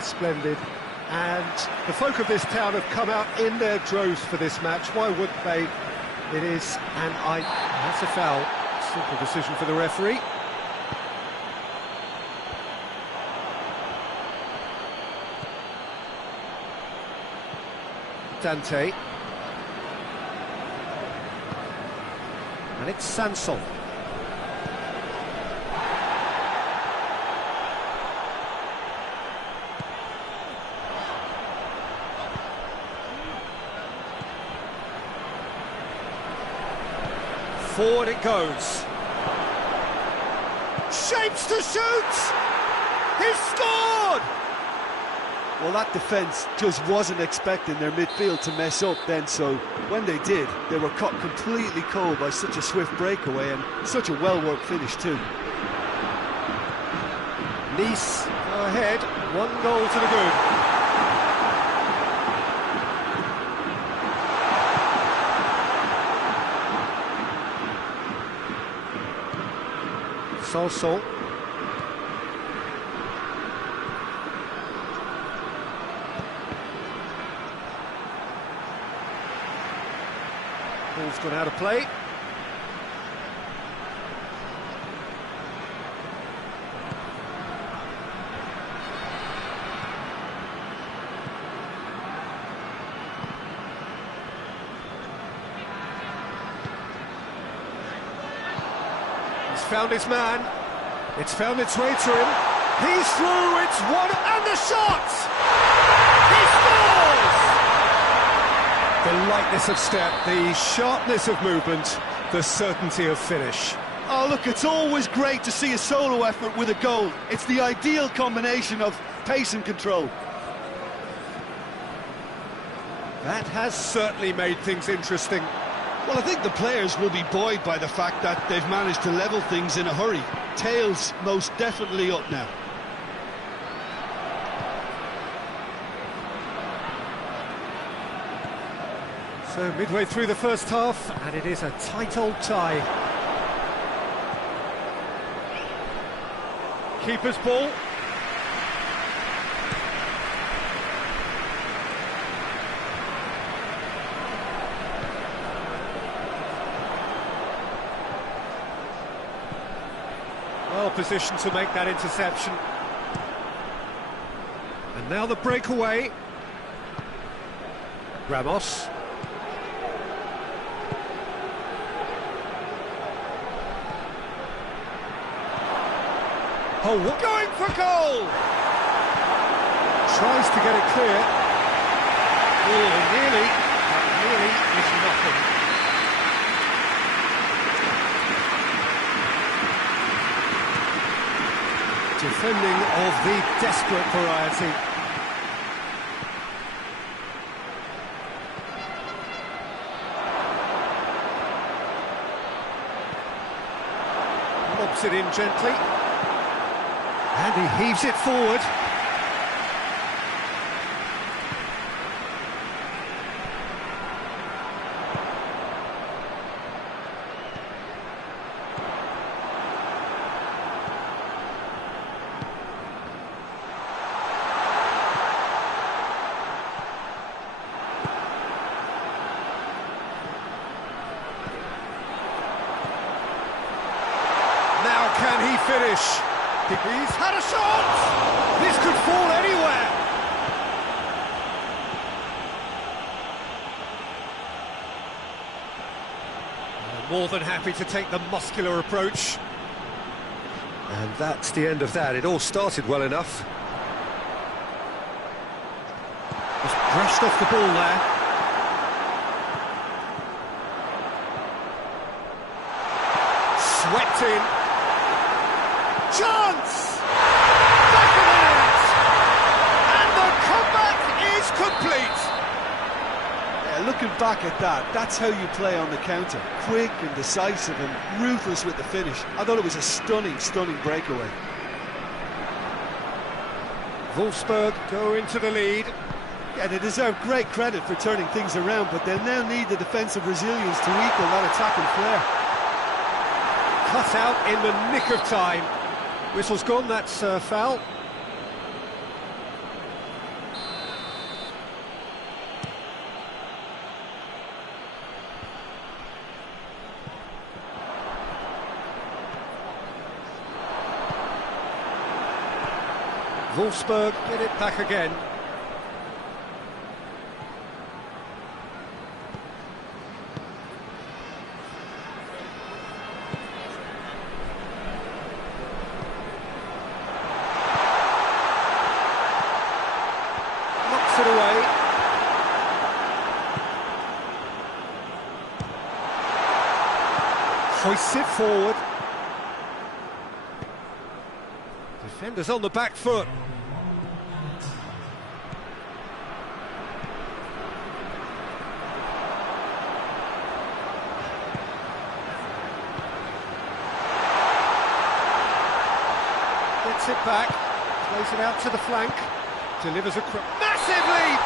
absolutely splendid. And the folk of this town have come out in their droves for this match. Why wouldn't they? It is, and that's a foul. Simple decision for the referee. Dante. And it's Sansol. Forward it goes. Shapes to shoot! He's scored! Well, that defence just wasn't expecting their midfield to mess up then, so when they did, they were caught completely cold by such a swift breakaway and such a well-worked finish too. Nice go ahead, 1 goal to the good. Sansol. Ball's gone out of play. He's found his man. It's found its way to him. He's through. It's one and the shot. He scores! The lightness of step, the sharpness of movement, the certainty of finish. Oh, look, it's always great to see a solo effort with a goal. It's the ideal combination of pace and control. That has certainly made things interesting. Well, I think the players will be buoyed by the fact that they've managed to level things in a hurry. Tails most definitely up now. So midway through the first half, and it is a tight old tie. Keeper's ball. Well positioned to make that interception. And now the breakaway. Ramos. Oh, going for goal! Tries to get it clear. Oh, nearly is nothing. Defending of the desperate variety. Lobs it in gently. And he heaves it forward. Now can he finish? He's had a shot! This could fall anywhere! More than happy to take the muscular approach. And that's the end of that. It all started well enough. Just brushed off the ball there. Swept in. Chance! Back of the net! And the comeback is complete! Yeah, looking back at that, that's how you play on the counter. Quick and decisive and ruthless with the finish. I thought it was a stunning breakaway. Wolfsburg go into the lead. Yeah, they deserve great credit for turning things around, but they'll now need the defensive resilience to equal that attacking flair. Cut out in the nick of time. Whistle's gone, that's foul. Wolfsburg get it back again. Knocks it away. Hoists it forward. Defenders on the back foot. Gets it back, plays it out to the flank, delivers a massive leap!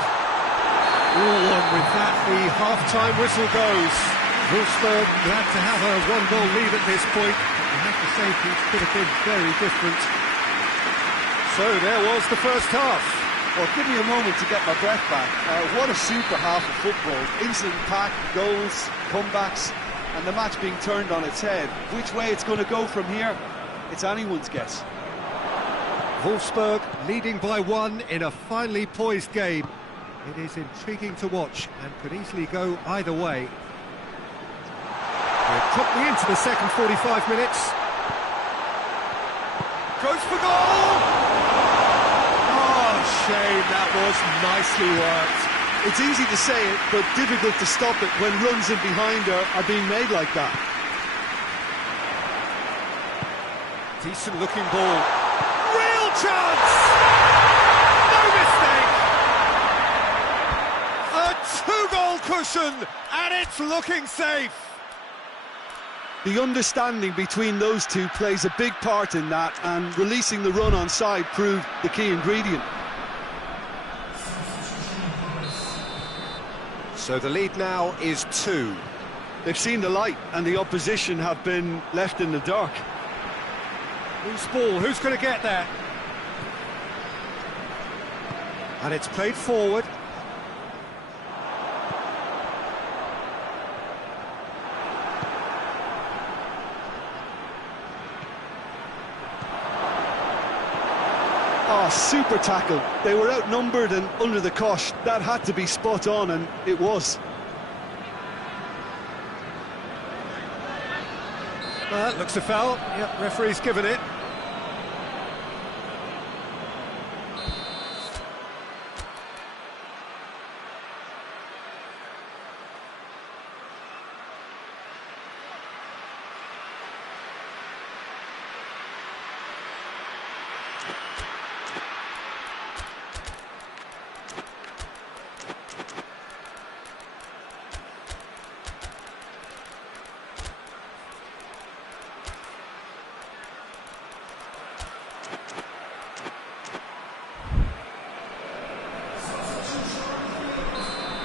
0-1 with that, the half-time whistle goes. Wolfsburg glad to have a one-goal lead at this point. You have to say things could have been very different. So there was the first half. Well, give me a moment to get my breath back. What a super half of football. Instant packed, goals, comebacks, and the match being turned on its head. Which way it's going to go from here, it's anyone's guess. Wolfsburg leading by 1 in a finely poised game. It is intriguing to watch and could easily go either way. We're promptly into the second 45 minutes. Goes for goal! Oh, shame, that was nicely worked. It's easy to say it, but difficult to stop it when runs in behind are being made like that. Decent looking ball. Real chance! No mistake! A two-goal cushion, and it's looking safe. The understanding between those two plays a big part in that, and releasing the run on side proved the key ingredient. So the lead now is 2. They've seen the light, and the opposition have been left in the dark. Loose ball, who's going to get there? And it's played forward. Oh, super tackle. They were outnumbered and under the cosh. That had to be spot on, and it was. That looks a foul. Yep, referee's given it.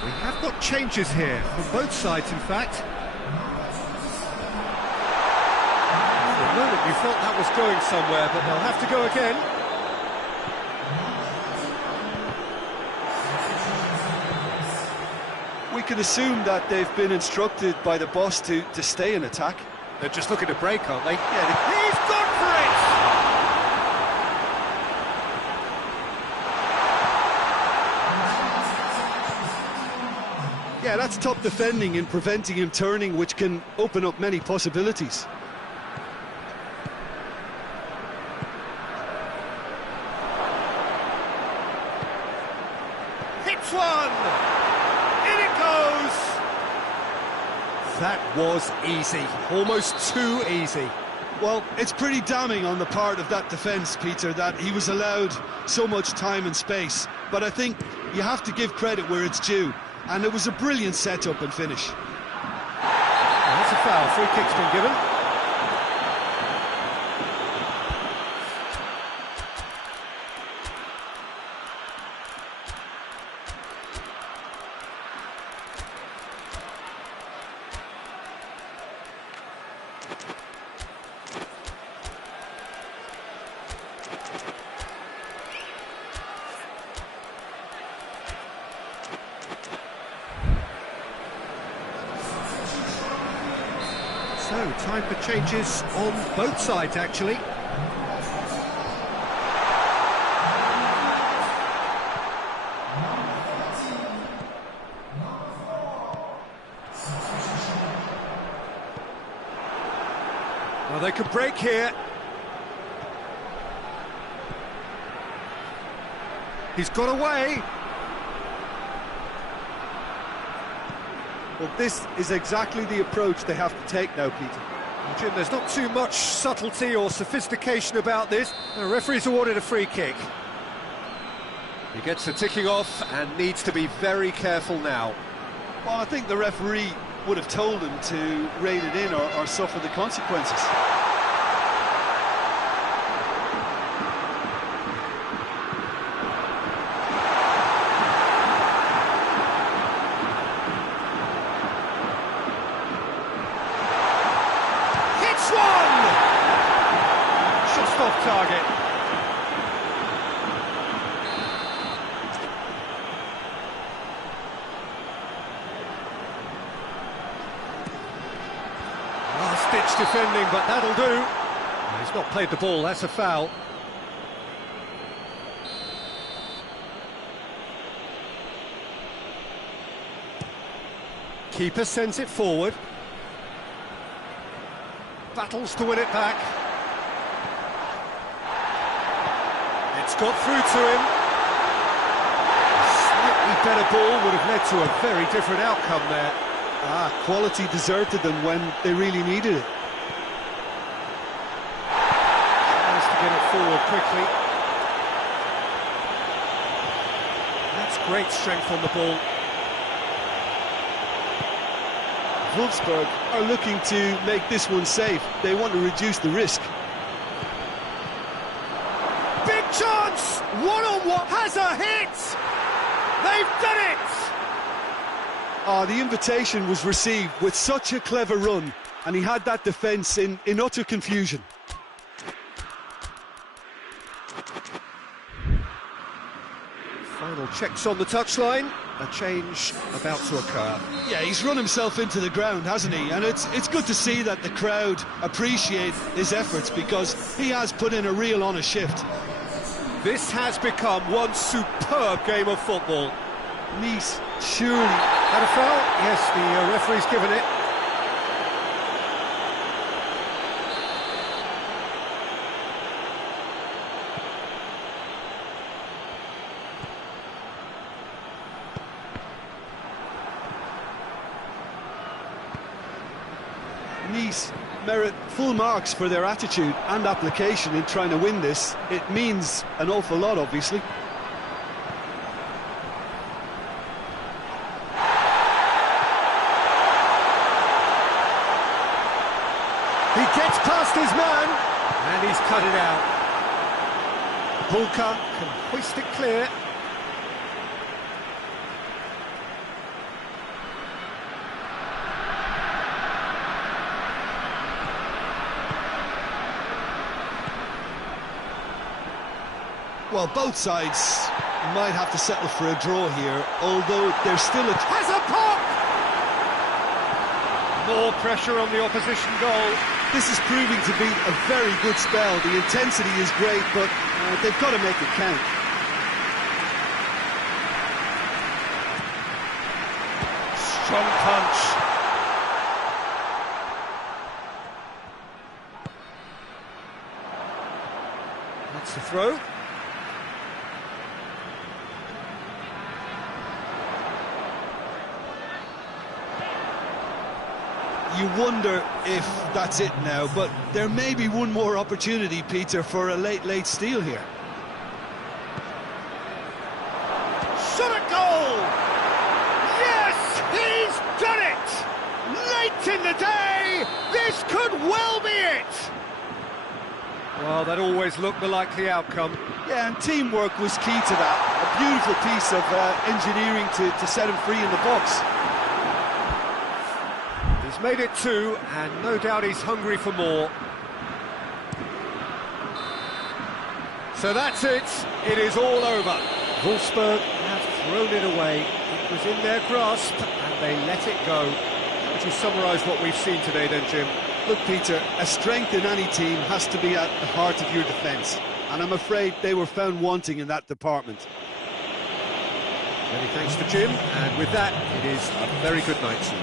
We have got changes here, from both sides in fact. For a moment you felt that was going somewhere, but they'll have to go again. We can assume that they've been instructed by the boss to stay in attack. They're just looking to break, aren't they? Yeah, he's gone for it! Yeah, that's top defending and preventing him turning, which can open up many possibilities. Hits one! In it goes! That was easy, almost too easy. Well, it's pretty damning on the part of that defence, Peter, that he was allowed so much time and space. But I think you have to give credit where it's due. And it was a brilliant setup and finish. That's a foul. Free kick's been given. So, time for changes on both sides, actually. Well, they could break here. He's got away. Well, this is exactly the approach they have to take now, Peter. Well, Jim, there's not too much subtlety or sophistication about this. The referee's awarded a free kick. He gets the ticking off and needs to be very careful now. Well, I think the referee would have told him to rein it in or suffer the consequences. Hits one! Just off target. Last-ditch defending, but that'll do. He's not played the ball, that's a foul. Keeper sends it forward. Battles to win it back. It's got through to him. A slightly better ball would have led to a very different outcome there. Quality deserted them when they really needed it. Tries to get it forward quickly. That's great strength on the ball. Wolfsburg are looking to make this one safe. They want to reduce the risk. Big chance! One-on-one has a hit! They've done it! The invitation was received with such a clever run, and he had that defence in utter confusion. Final checks on the touchline. A change about to occur. Yeah, he's run himself into the ground, hasn't he? And it's good to see that the crowd appreciate his efforts, because he has put in a real honest shift. This has become one superb game of football. Nice, surely. Had a foul? Yes, the referee's given it. Nice merit full marks for their attitude and application in trying to win this. It means an awful lot, obviously. He gets past his man, and he's cut it out. Bulka can hoist it clear. Well, both sides might have to settle for a draw here, although there's still a... Has a pop! More pressure on the opposition goal. This is proving to be a very good spell. The intensity is great, but they've got to make it count. Strong punch. That's the throw. You wonder if that's it now, but there may be one more opportunity, Peter, for a late steal here. Shot at goal! Yes, he's done it! Late in the day, this could well be it! Well, that always looked the likely outcome. Yeah, and teamwork was key to that. A beautiful piece of engineering to set him free in the box. He's made it two, and no doubt he's hungry for more. So that's it. It is all over. Wolfsburg have thrown it away. It was in their grasp, and they let it go. How would you summarise what we've seen today then, Jim? Look, Peter, a strength in any team has to be at the heart of your defence, and I'm afraid they were found wanting in that department. Many thanks to Jim, and with that, it is a very good night to you.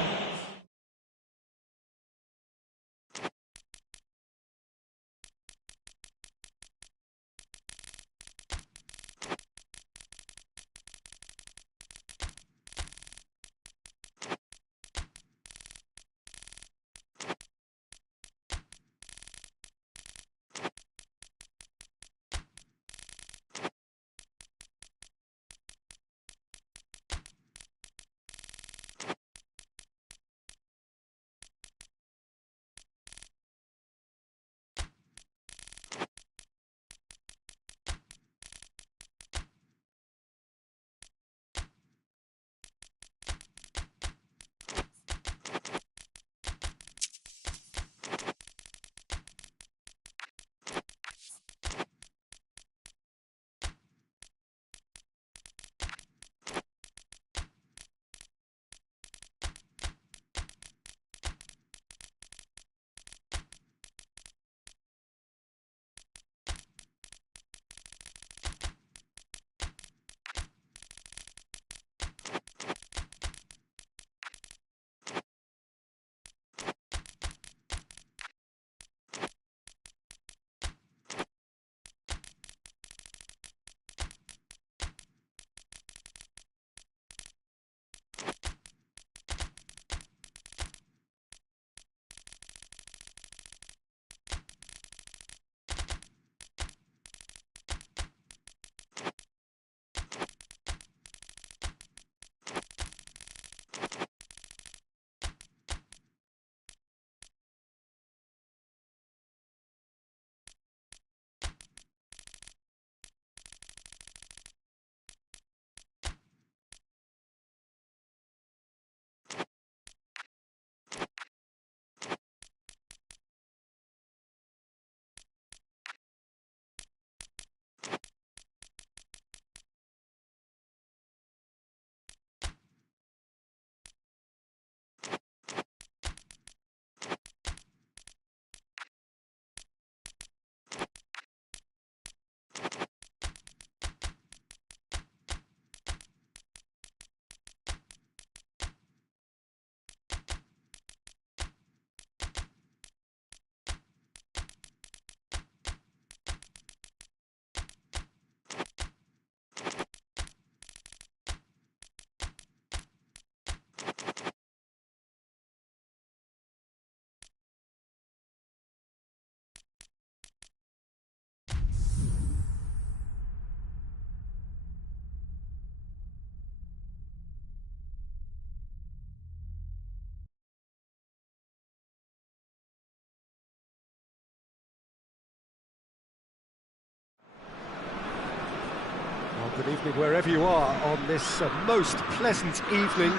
evening wherever you are on this most pleasant evening.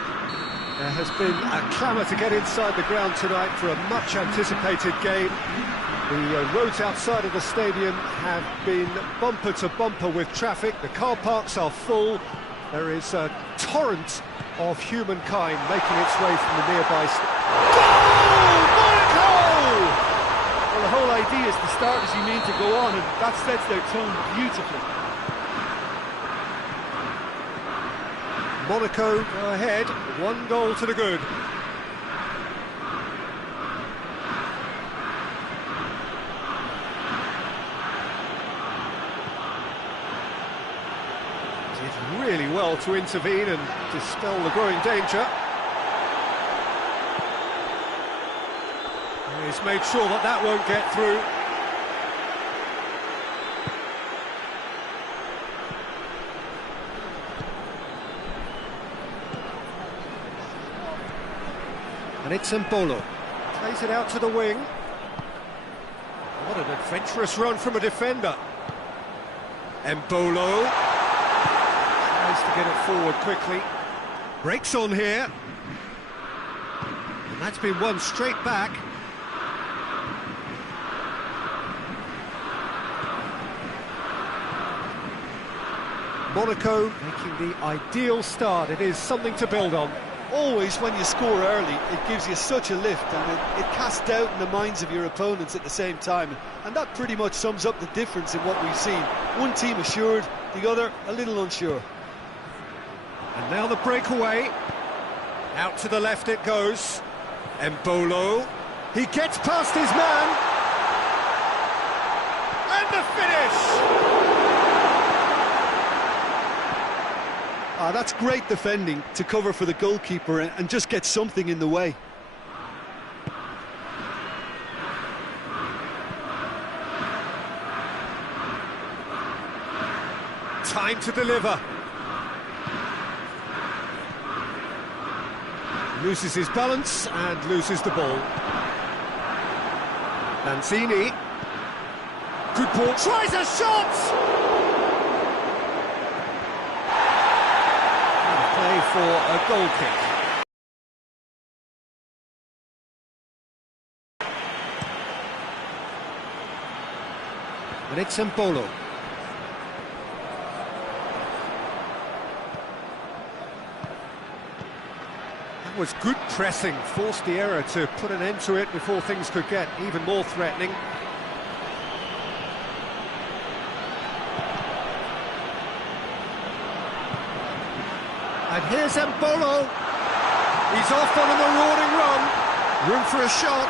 There has been a clamour to get inside the ground tonight for a much anticipated game. The roads outside of the stadium have been bumper to bumper with traffic. The car parks are full. There is a torrent of humankind making its way from the nearby Goal! Monaco! Well, the whole idea is to start as you mean to go on, and that sets their tone beautifully. Monaco go ahead, 1 goal to the good. Did really well to intervene and dispel the growing danger. He's made sure that that won't get through. And it's Embolo. Plays it out to the wing. What an adventurous run from a defender. Embolo. Tries to get it forward quickly. Breaks on here. And that's been won straight back. Monaco making the ideal start. It is something to build on. Always when you score early, it gives you such a lift, and it casts doubt in the minds of your opponents at the same time. And that pretty much sums up the difference in what we've seen. One team assured, the other a little unsure. And now the breakaway. Out to the left it goes. Embolo. He gets past his man. And the finish! That's great defending to cover for the goalkeeper and just get something in the way. Time to deliver. Loses his balance and loses the ball. Lanzini. Good ball. Tries a shot! Play for a goal kick. And it's Embolo. That was good pressing, forced the error to put an end to it before things could get even more threatening. And here's Embolo. He's off on a marauding run. Room for a shot.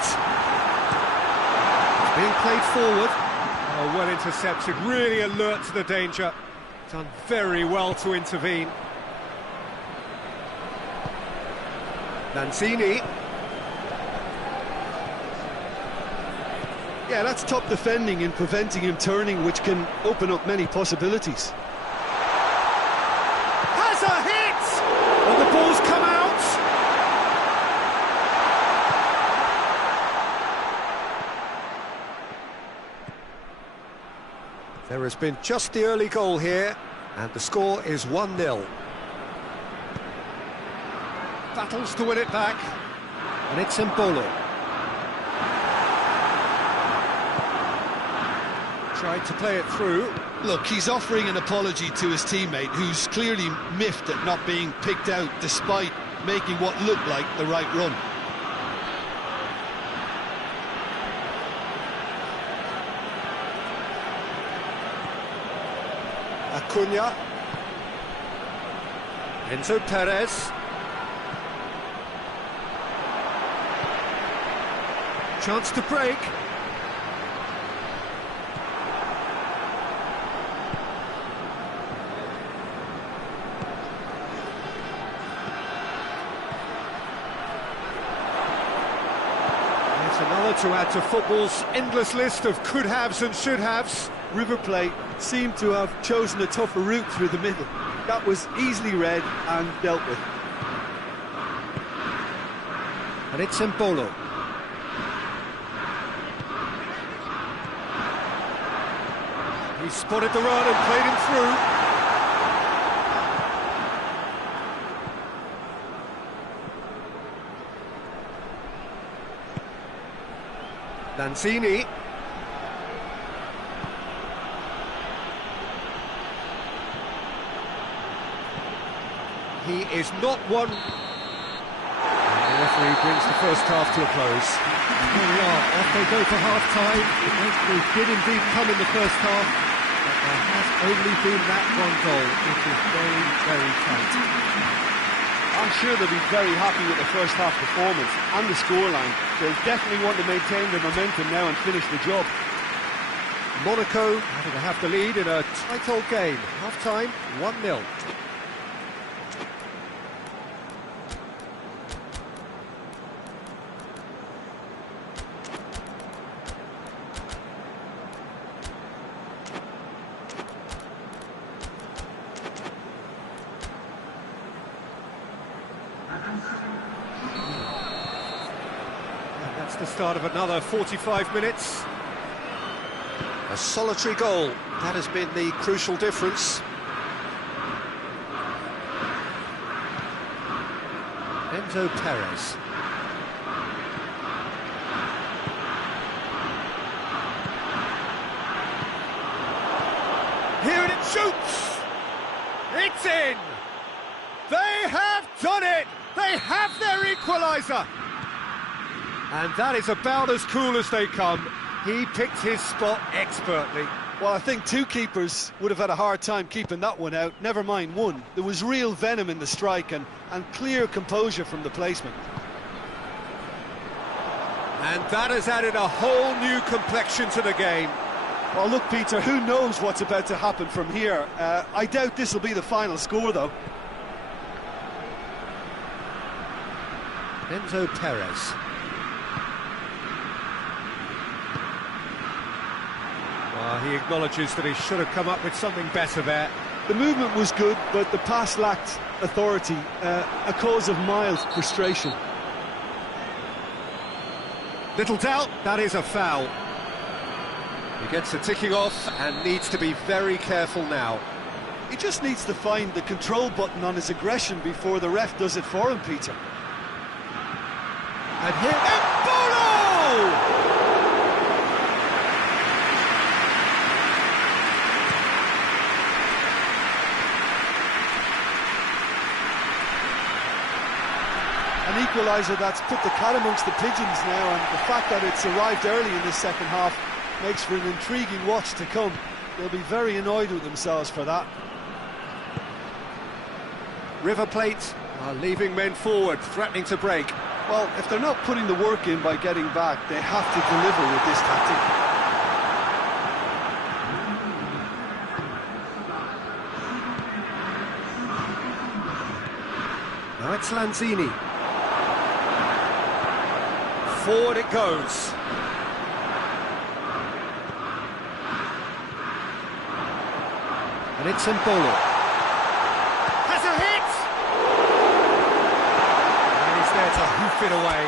It's being played forward. Oh, well intercepted, really alert to the danger. Done very well to intervene. Lanzini. Yeah, that's top defending in preventing him turning, which can open up many possibilities. Has a hit! And the ball's come out! There has been just the early goal here, and the score is 1-0. Battles to win it back, and it's Embolo. Tried to play it through. Look, he's offering an apology to his teammate, who's clearly miffed at not being picked out despite making what looked like the right run. Acuna. Enzo Perez. Chance to break. It's another to add to football's endless list of could-haves and should-haves. River Plate seemed to have chosen a tougher route through the middle. That was easily read and dealt with. And it's Embolo. He spotted the run and played him through. Lanzini. He is not one... And the referee brings the first half to a close. Here we are, off they go for half-time. They did indeed come in the first half, but there has only been that one goal, which is very, very tight. I'm sure they'll be very happy with the first half performance and the scoreline. They'll definitely want to maintain their momentum now and finish the job. Monaco having to have the lead in a tight old game. Half-time, 1-0. And that's the start of another 45 minutes. A solitary goal, that has been the crucial difference. Enzo Perez. Here it shoots! It's in! They have done it! They have their equaliser! And that is about as cool as they come. He picked his spot expertly. Well, I think two keepers would have had a hard time keeping that one out, never mind one. There was real venom in the strike and clear composure from the placement. And that has added a whole new complexion to the game. Well, look, Peter, who knows what's about to happen from here? I doubt this will be the final score, though. Enzo Perez. Well, he acknowledges that he should have come up with something better there. The movement was good, but the pass lacked authority, a cause of mild frustration. Little doubt, that is a foul. He gets the ticking off and needs to be very careful now. He just needs to find the control button on his aggression before the ref does it for him, Peter. And here... Embolo! An equaliser that's put the cat amongst the pigeons now, and the fact that it's arrived early in this second half makes for an intriguing watch to come. They'll be very annoyed with themselves for that. River Plate are leaving men forward, threatening to break. Well, if they're not putting the work in by getting back, they have to deliver with this tactic. Now it's Lanzini. Forward it goes. And it's Embolo. Has a hit! And he's there to hoof it away.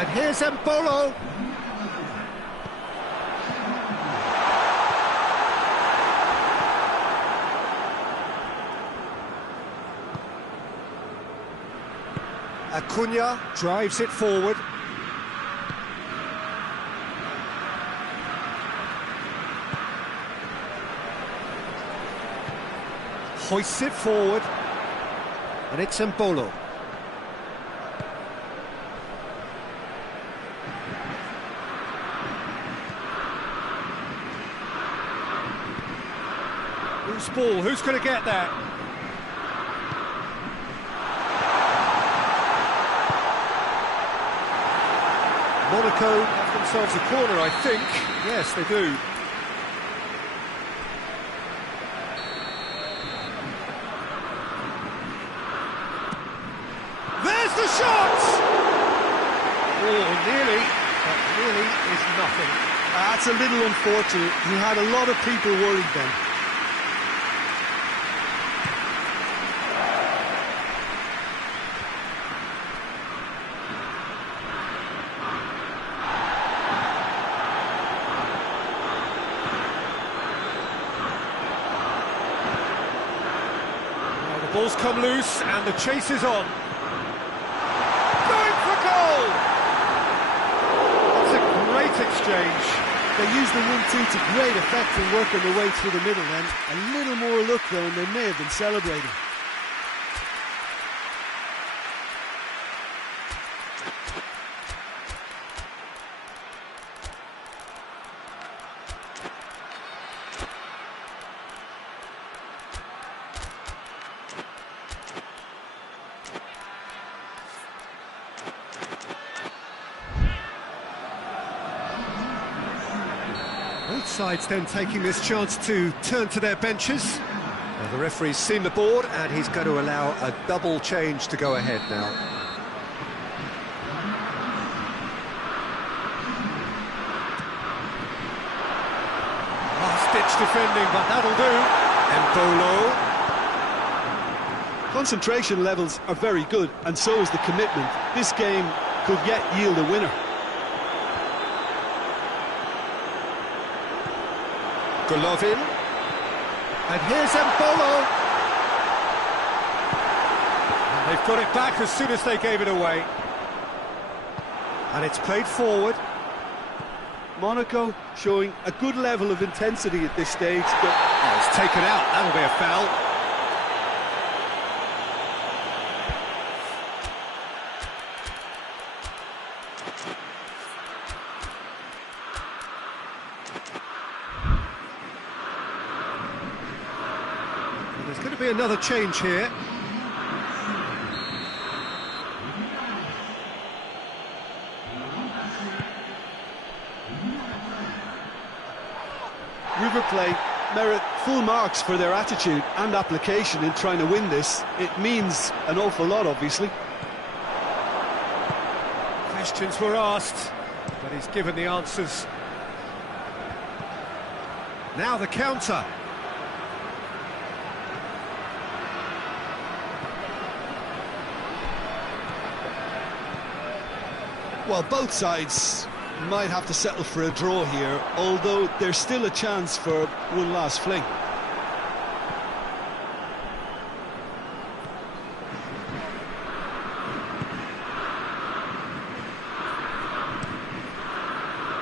And here's Embolo. Acuna drives it forward. Hoists it forward. And it's Embolo. Who's ball? Who's going to get that? Monaco have themselves a corner, I think. Yes, they do. There's the shot! Oh, nearly, but nearly is nothing. That's a little unfortunate. He had a lot of people worried then. Now the ball's come loose and the chase is on. Going for goal! That's a great exchange. They used the 1-2 to great effect in working their way through the middle then. A little more luck though and they may have been celebrating. Both sides then taking this chance to turn to their benches. Well, the referee's seen the board and he's going to allow a double change to go ahead now. Last-ditch defending, but that'll do. Embolo. Concentration levels are very good and so is the commitment. This game could yet yield a winner. Golovin, and here's Embolo. And they've got it back as soon as they gave it away. And it's played forward. Monaco showing a good level of intensity at this stage, but Oh, it's taken out, that'll be a foul. There's going to be another change here. River Plate merit full marks for their attitude and application in trying to win this. It means an awful lot, obviously. Questions were asked, but he's given the answers. Now the counter. Well, both sides might have to settle for a draw here, although there's still a chance for one last fling.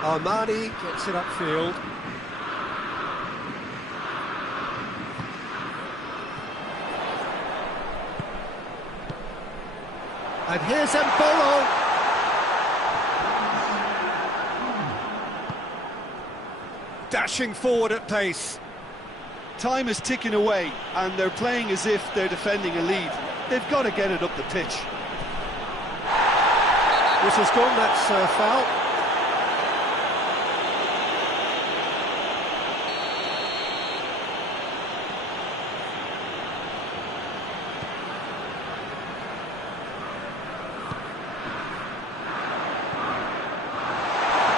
Armani gets it upfield. And here's Embolo. Dashing forward at pace. Time is ticking away, and they're playing as if they're defending a lead. They've got to get it up the pitch. Whistle's gone, that's a foul.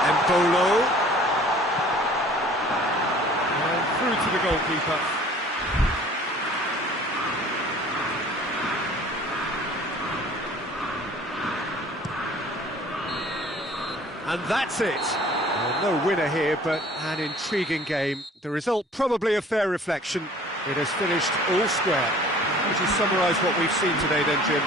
Embolo. Through to the goalkeeper. And that's it. Well, no winner here, but an intriguing game. The result probably a fair reflection. It has finished all square. How would you summarise what we've seen today then, Jim?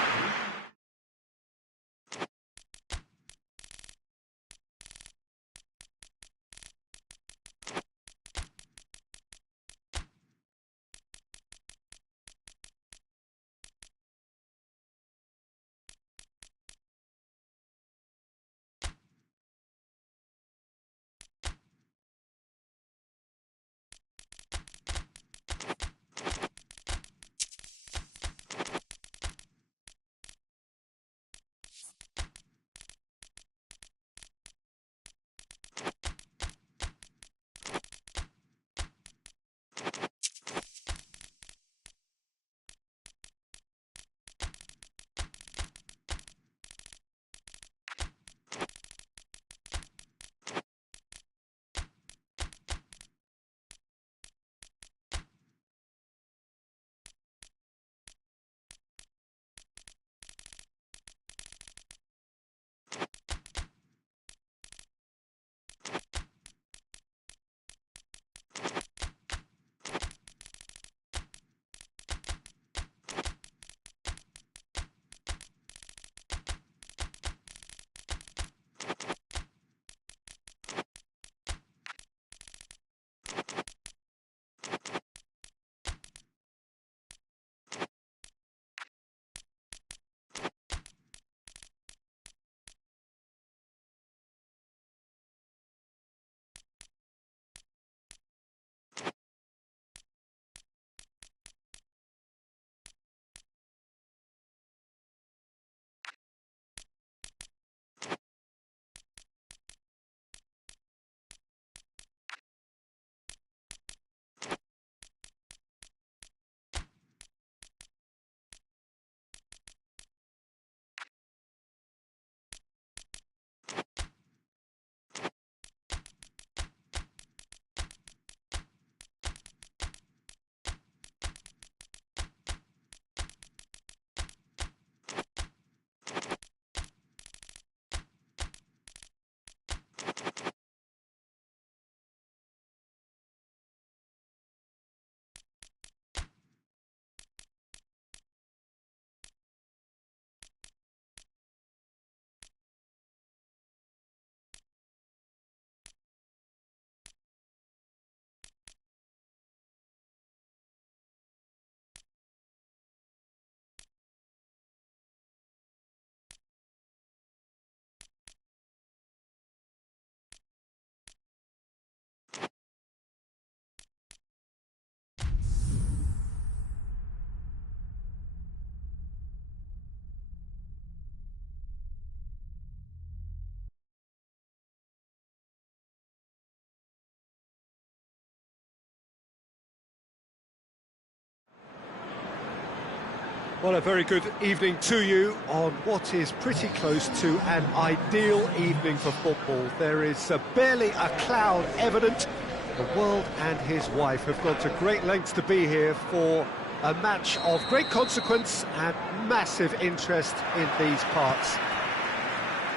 Well, a very good evening to you on what is pretty close to an ideal evening for football. There is barely a cloud evident. The world and his wife have gone to great lengths to be here for a match of great consequence and massive interest in these parts.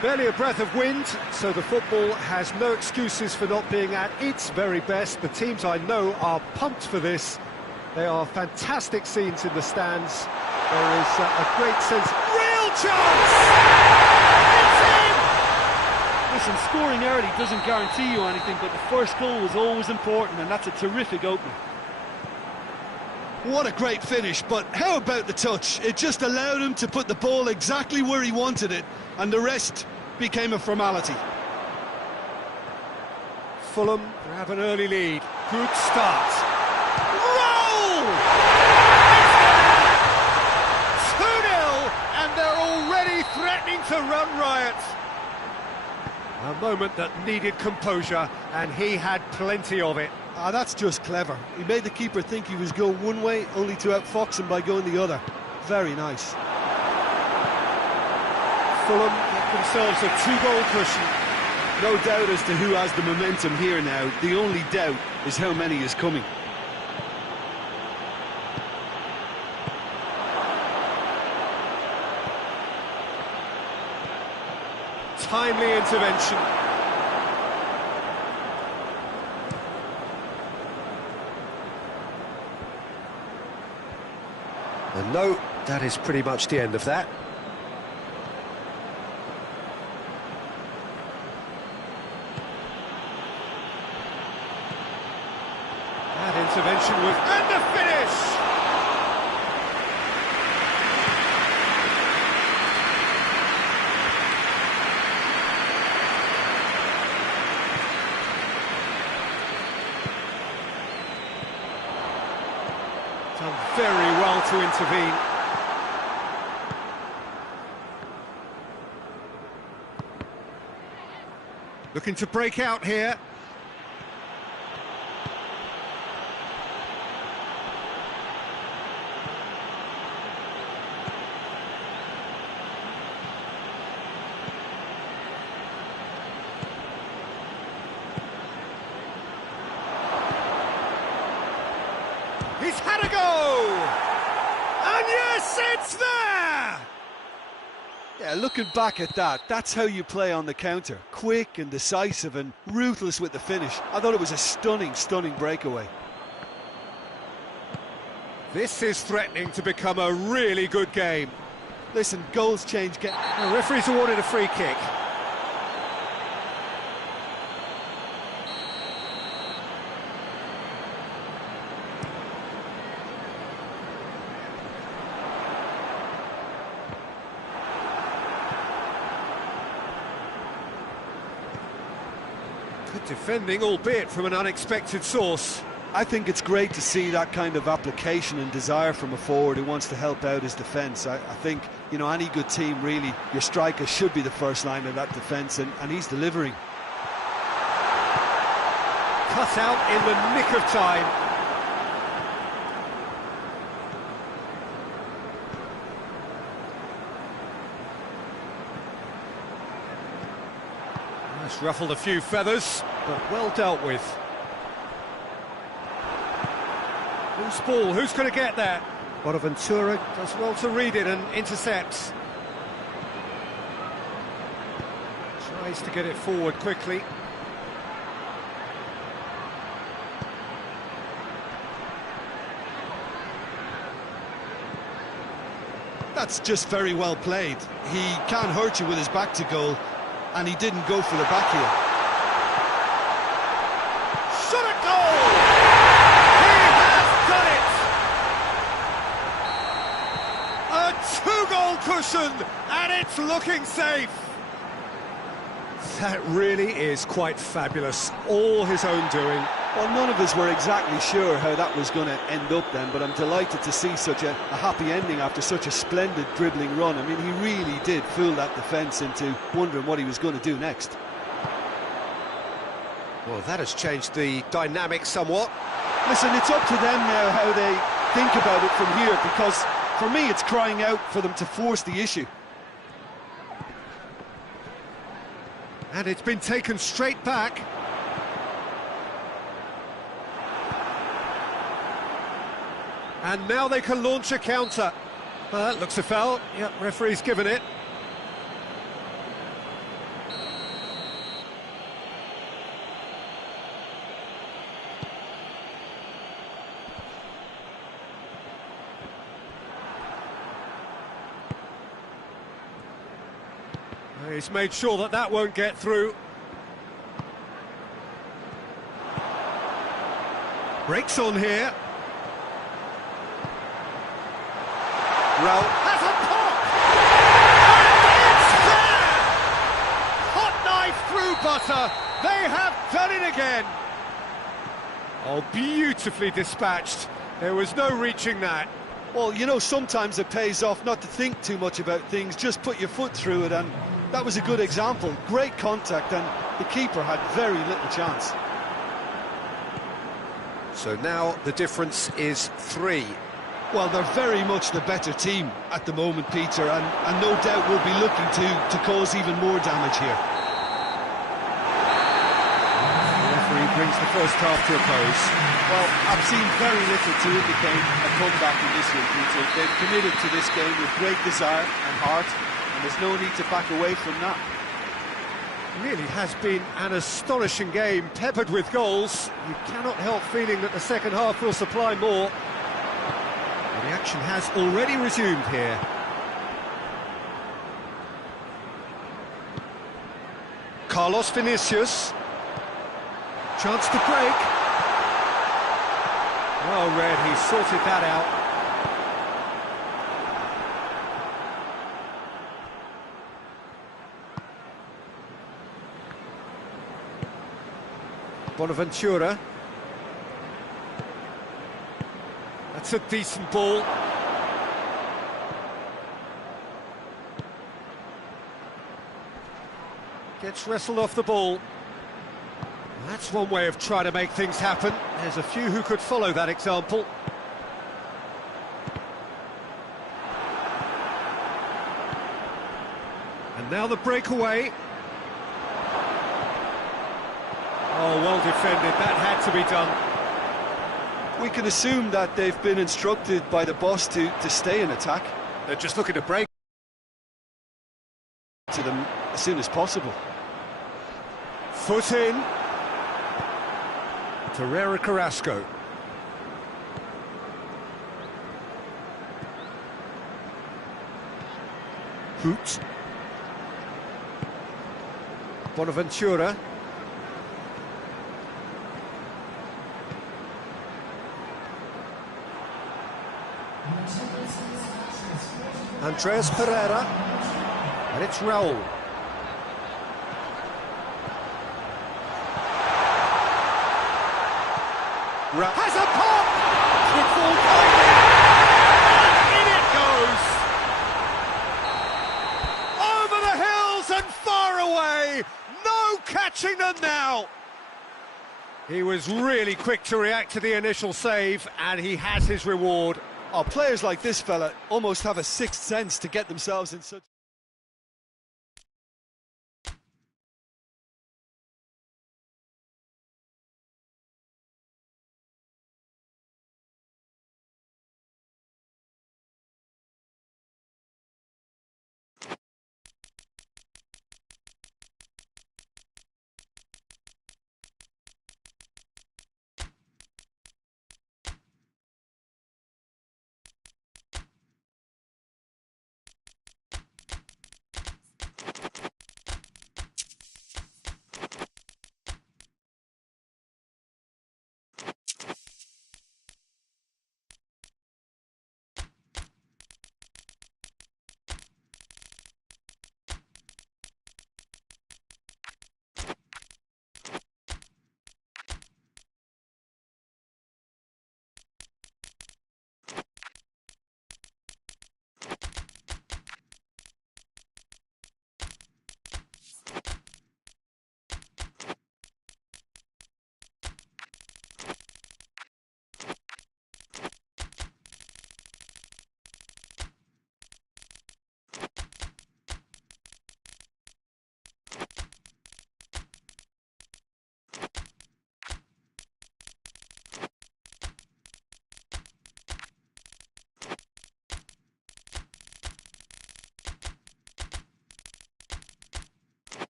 Barely a breath of wind, so the football has no excuses for not being at its very best. The teams I know are pumped for this. They are fantastic scenes in the stands. There is a great sense... Real chance! It's in! Listen, scoring early doesn't guarantee you anything, but the first goal is always important, and that's a terrific opening. What a great finish, but how about the touch? It just allowed him to put the ball exactly where he wanted it, and the rest became a formality. Fulham grab an early lead. Good start. Roll! 2-0, and they're already threatening to run riot. A moment that needed composure, and he had plenty of it. That's just clever. He made the keeper think he was going one way, only to outfox him by going the other. Very nice. Fulham get themselves a 2-goal cushion. No doubt as to who has the momentum here now. The only doubt is how many is coming. Timely intervention. And no, that is pretty much the end of that. That intervention was... And the finish! Done very well to intervene. Looking to break out here. He's had a go! And yes, it's there! Yeah, looking back at that, that's how you play on the counter. Quick and decisive and ruthless with the finish. I thought it was a stunning, stunning breakaway. This is threatening to become a really good game. Listen, goals change... The referee's awarded a free kick. Good defending, albeit from an unexpected source. I think it's great to see that kind of application and desire from a forward who wants to help out his defence. I think, you know, any good team, really, your striker should be the first line of that defence, and he's delivering. Cut out in the nick of time. That's ruffled a few feathers, but well dealt with. Loose ball, who's going to get that? Bonaventura does well to read it and intercepts. Tries to get it forward quickly. That's just very well played. He can't hurt you with his back to goal, and he didn't go for the back here. Shot a goal! He has done it! A 2-goal cushion, and it's looking safe. That really is quite fabulous. All his own doing. Well, none of us were exactly sure how that was going to end up then, but I'm delighted to see such a happy ending after such a splendid dribbling run. I mean, he really did fool that defence into wondering what he was going to do next. Well, that has changed the dynamic somewhat. Listen, it's up to them now how they think about it from here, because For me, it's crying out for them to force the issue. And it's been taken straight back. And now they can launch a counter. Well, that looks a foul. Yep, referee's given it. He's made sure that that won't get through. Breaks on here. Raul has a pop! And it's there! Hot knife through butter. They have done it again. Oh, beautifully dispatched. There was no reaching that. Well, you know, sometimes it pays off not to think too much about things, just put your foot through it, and that was a good example. Great contact, and the keeper had very little chance. So now the difference is 3. Well, they're very much the better team at the moment, Peter, and no doubt will be looking to cause even more damage here. The referee brings the first half to a close. Well, I've seen very little to indicate a comeback in this one, Peter. They've committed to this game with great desire and heart, and there's no need to back away from that. Really has been an astonishing game, peppered with goals. You cannot help feeling that the second half will supply more. The action has already resumed here. Carlos Vinicius. Chance to break. Well read, he sorted that out. Bonaventura. That's a decent ball. Gets wrestled off the ball. That's one way of trying to make things happen. There's a few who could follow that example. And now the breakaway. Oh, well defended, that had to be done. We can assume that they've been instructed by the boss to stay in attack. They're just looking to break To them as soon as possible. Foot in. Torreira Carrasco. Hoot. Bonaventura. Andreas Pereira, and it's Raul. Has a pop! Good ball going in! And in it goes! Over the hills and far away! No catching them now! He was really quick to react to the initial save, and he has his reward. Oh, players like this fella almost have a sixth sense to get themselves in such...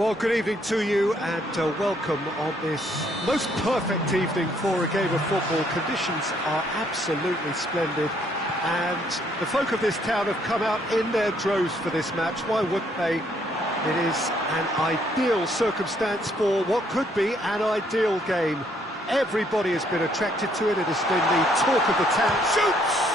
Well, good evening to you and welcome on this most perfect evening for a game of football. Conditions are absolutely splendid and the folk of this town have come out in their droves for this match. Why wouldn't they? It is an ideal circumstance for what could be an ideal game. Everybody has been attracted to it. It has been the talk of the town. Shoots!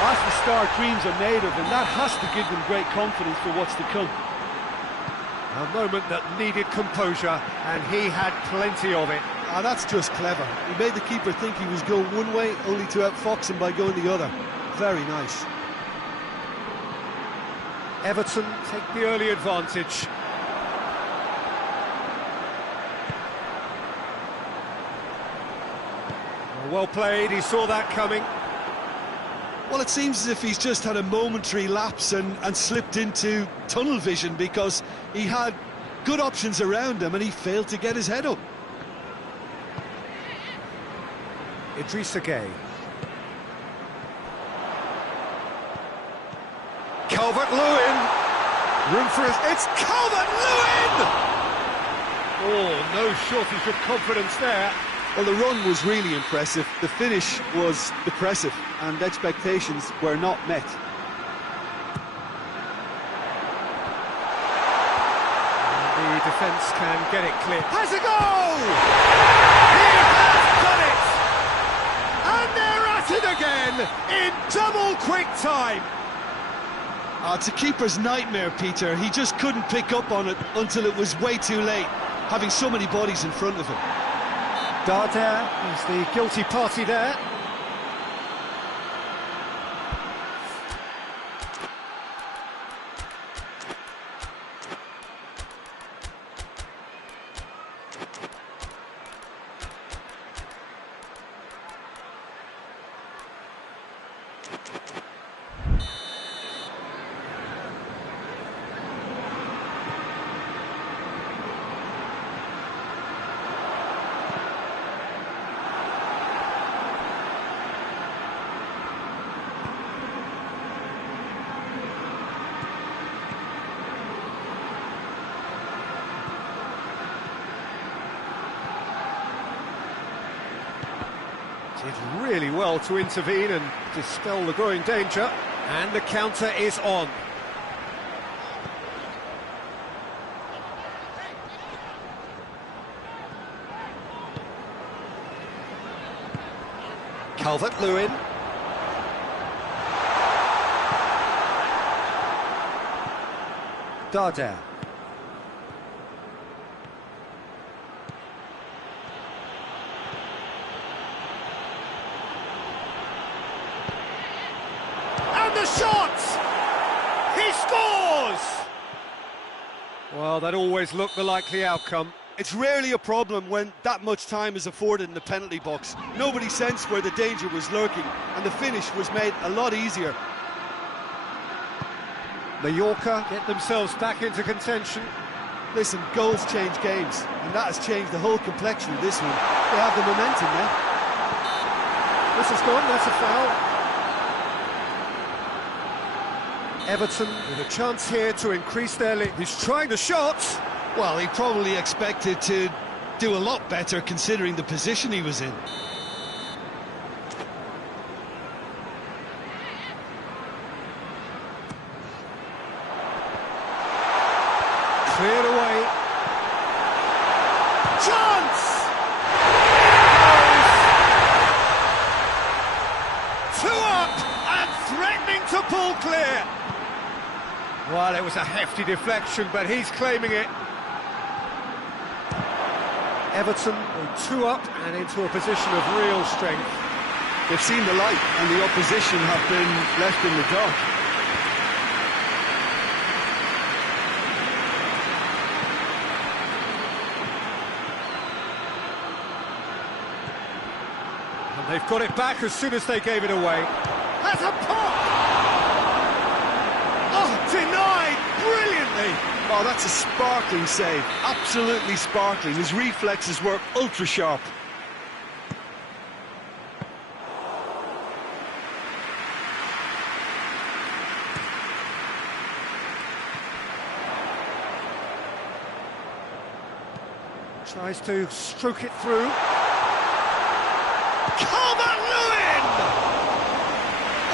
That's the start dreams are made of, and that has to give them great confidence for what's to come. A moment that needed composure, and he had plenty of it. Ah, that's just clever. He made the keeper think he was going one way, only to outfox him by going the other. Very nice. Everton take the early advantage. Well played, he saw that coming. Well, it seems as if he's just had a momentary lapse and slipped into tunnel vision, because he had good options around him and he failed to get his head up. Idrissa Gueye. Calvert-Lewin. Room for it's Calvert-Lewin! Oh, no shortage of confidence there. Well, the run was really impressive, the finish was depressive, and expectations were not met. The defence can get it clear. Has a goal! He has done it! And they're at it again in double quick time. It's a keeper's nightmare, Peter. He just couldn't pick up on it until it was way too late, having so many bodies in front of him. Darder is the guilty party there. Did really well to intervene and dispel the growing danger, and the counter is on. Calvert-Lewin. Darder. The shot! He scores! Well, that always looked the likely outcome. It's rarely a problem when that much time is afforded in the penalty box. Nobody sensed where the danger was lurking, and the finish was made a lot easier. Mallorca get themselves back into contention. Listen, goals change games, and that has changed the whole complexion of this one. They have the momentum now. This is gone, that's a foul. Everton with a chance here to increase their lead. He's trying the shot. Well, he probably expected to do a lot better considering the position he was in. Cleared away. Chance! Two up and threatening to pull clear. Well, it was a hefty deflection, but he's claiming it. Everton are 2 up and into a position of real strength. They've seen the light, and the opposition have been left in the dark. And they've got it back as soon as they gave it away. Has a pop! Oh, denied brilliantly! Oh, that's a sparkling save, absolutely sparkling. His reflexes were ultra sharp. Tries to stroke it through. Calvert-Lewin!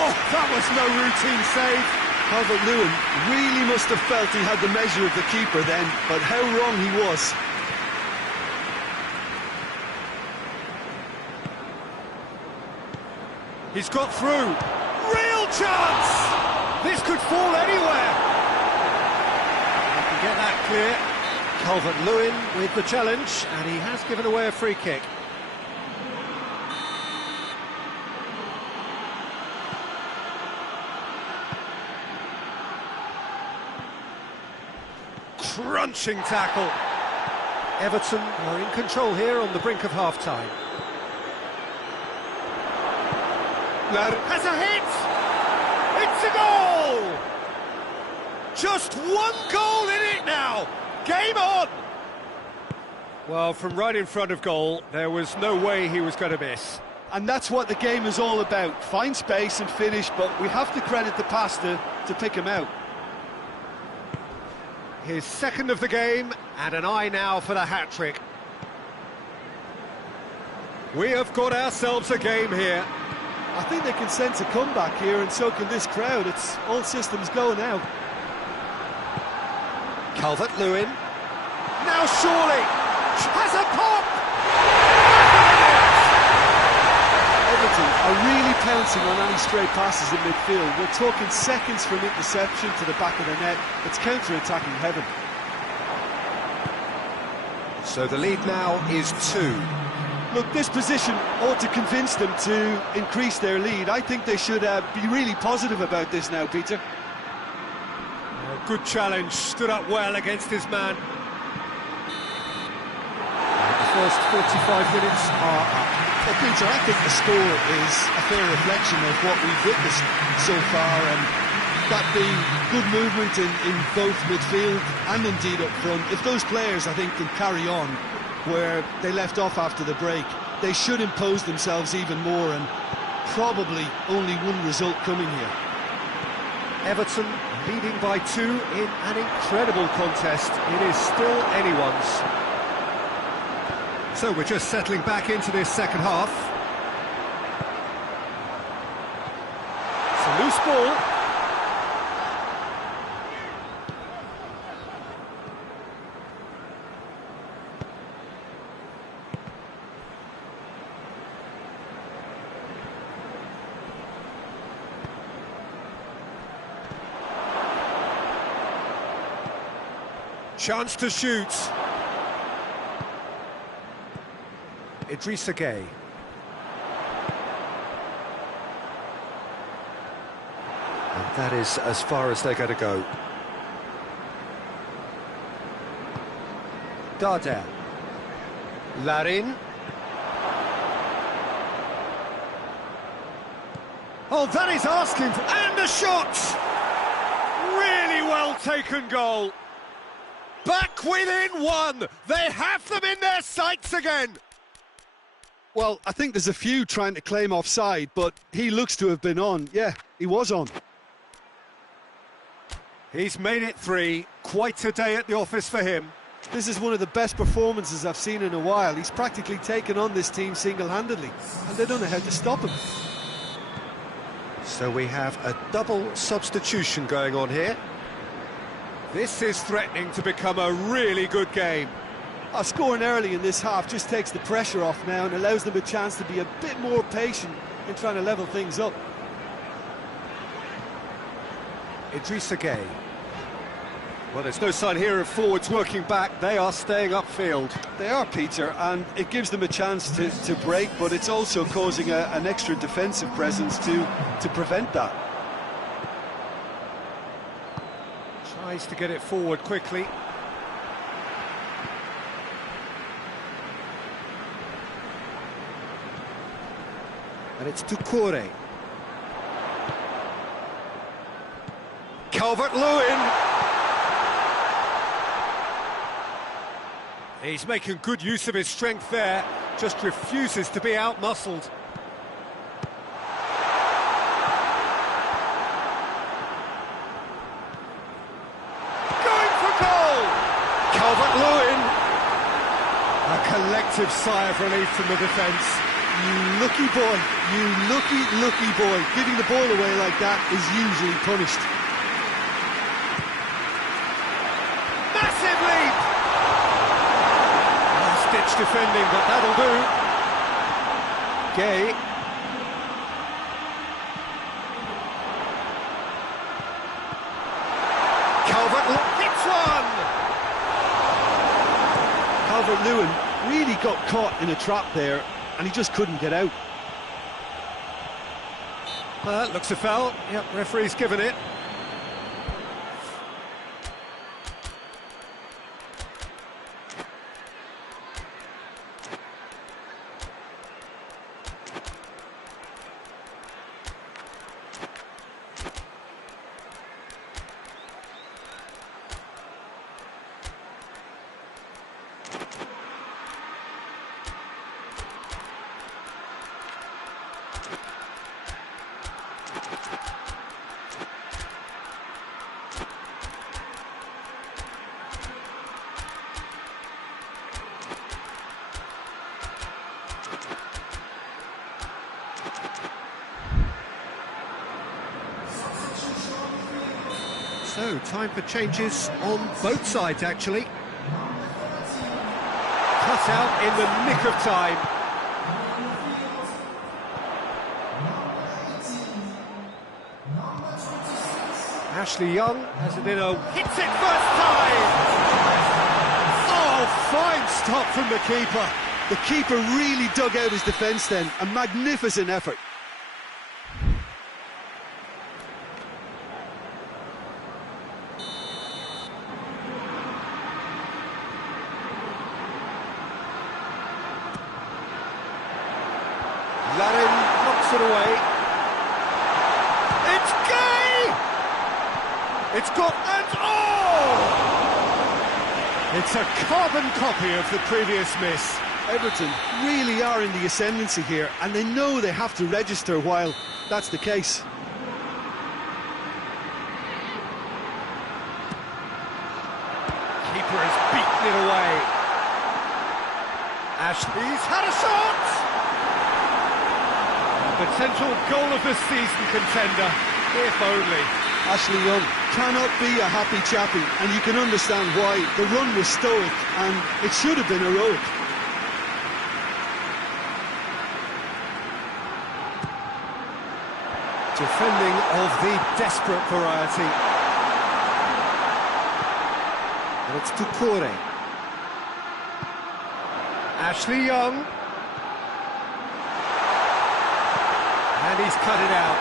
Oh, that was no routine save. Calvert-Lewin really must have felt he had the measure of the keeper then, but how wrong he was. He's got through. Real chance! This could fall anywhere. He can get that clear. Calvert-Lewin with the challenge, and he has given away a free kick. Crunching tackle. Everton are in control here on the brink of half-time. Has a hit! It's a goal! Just one goal in it now! Game on! Well, from right in front of goal, there was no way he was going to miss. And that's what the game is all about. Find space and finish, but we have to credit the passer to pick him out. His second of the game, and an eye now for the hat-trick. We have got ourselves a game here. I think they can sense a comeback here, and so can this crowd. It's all systems go now. Calvert-Lewin. Now surely has a pop! Everton are really pouncing on any stray passes in midfield. We're talking seconds from interception to the back of the net. It's counter-attacking heaven. So the lead now is 2. Look, this position ought to convince them to increase their lead. I think they should be really positive about this now, Peter. Good challenge, stood up well against his man. The first 45 minutes are up. Well, Peter, I think the score is a fair reflection of what we've witnessed so far, and that being good movement in both midfield and indeed up front. If those players, I think, can carry on where they left off after the break, they should impose themselves even more, and probably only one result coming here. Everton leading by 2 in an incredible contest. It is still anyone's. So we're just settling back into this second half. It's a loose ball. Chance to shoot. Idrissa Gueye. And that is as far as they're going to go. Darder. Larin. Oh, that is asking for... And a shot! Really well taken goal. Back within 1. They have them in their sights again. Well, I think there's a few trying to claim offside, but he looks to have been on. Yeah, he was on. He's made it 3. Quite a day at the office for him. This is one of the best performances I've seen in a while. He's practically taken on this team single-handedly, and they don't know how to stop him. So we have a double substitution going on here. This is threatening to become a really good game. Scoring early in this half just takes the pressure off now and allows them a chance to be a bit more patient in trying to level things up. Idrissa Gueye. Well, there's no sign here of forwards working back. They are staying upfield. They are, Peter, and it gives them a chance to break, but it's also causing an extra defensive presence to prevent that. Tries to get it forward quickly. And it's Doucouré. Calvert-Lewin. He's making good use of his strength there, just refuses to be out-muscled. Going for goal! Calvert-Lewin. collective sigh of relief from the defence. You lucky boy, you lucky boy. Giving the ball away like that is usually punished. Massive leap! Last-ditch defending, but that'll do. Gay. Calvert-Lewin hits one! Calvert-Lewin really got caught in a trap there, and he just couldn't get out. Looks a foul. Yep, referee's given it. So, time for changes on both sides, actually. Cut out in the nick of time. Ashley Young has it in a... hits it first time! Oh, fine stop from the keeper. The keeper really dug out his defence then. A magnificent effort. Larin knocks it away. It's Gay! It's got... and oh! It's a carbon copy of the previous miss. Everton really are in the ascendancy here, and they know they have to register while that's the case. Keeper has beaten it away. Ashley's had a shot! Potential goal of the season contender, if only. Ashley Young cannot be a happy chappie, and you can understand why. The run was stoic, and it should have been heroic. Defending of the desperate variety. And it's Doucouré. Ashley Young. And he's cut it out.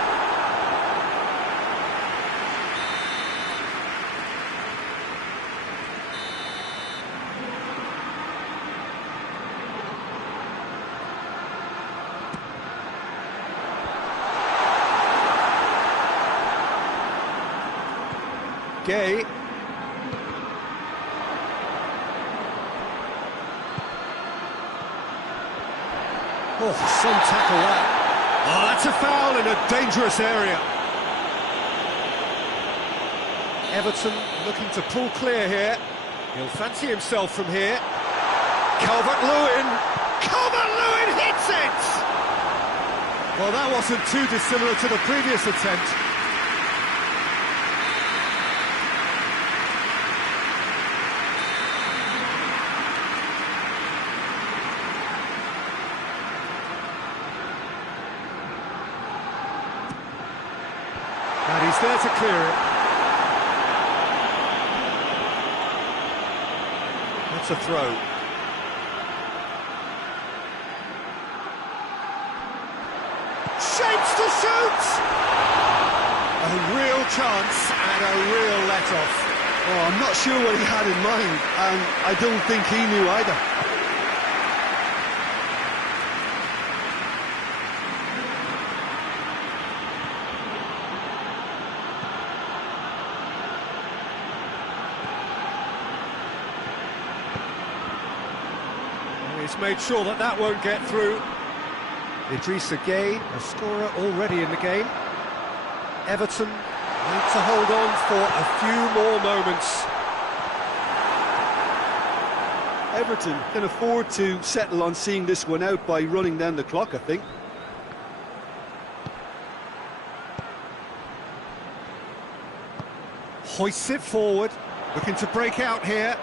Gay. Oh, some tackle that. Oh, that's a foul in a dangerous area. Everton looking to pull clear here. He'll fancy himself from here. Calvert-Lewin. Calvert-Lewin hits it! Well, that wasn't too dissimilar to the previous attempt. And he's there to clear it. That's a throw. Shapes to shoot! A real chance and a real let-off. Oh, I'm not sure what he had in mind, and I don't think he knew either. He's made sure that that won't get through. Idrissa Gueye, a scorer already in the game. Everton need to hold on for a few more moments. Everton can afford to settle on seeing this one out by running down the clock, I think. Hoists it forward, looking to break out here.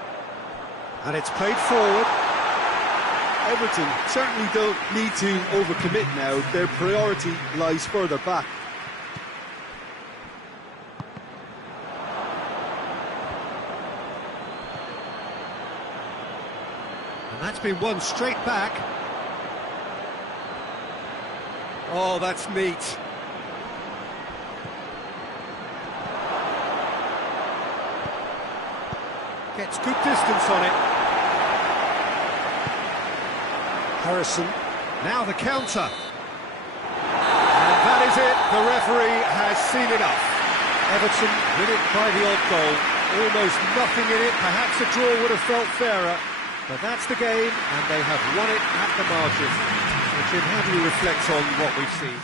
And it's played forward. Everton certainly don't need to overcommit now. Their priority lies further back. And that's been won straight back. Oh, that's neat. Gets good distance on it. Harrison, now the counter. And that is it, the referee has seen enough. Everton win it by the odd goal. Almost nothing in it, perhaps a draw would have felt fairer. But that's the game, and they have won it at the margin. So Jim, how do you reflect on what we've seen?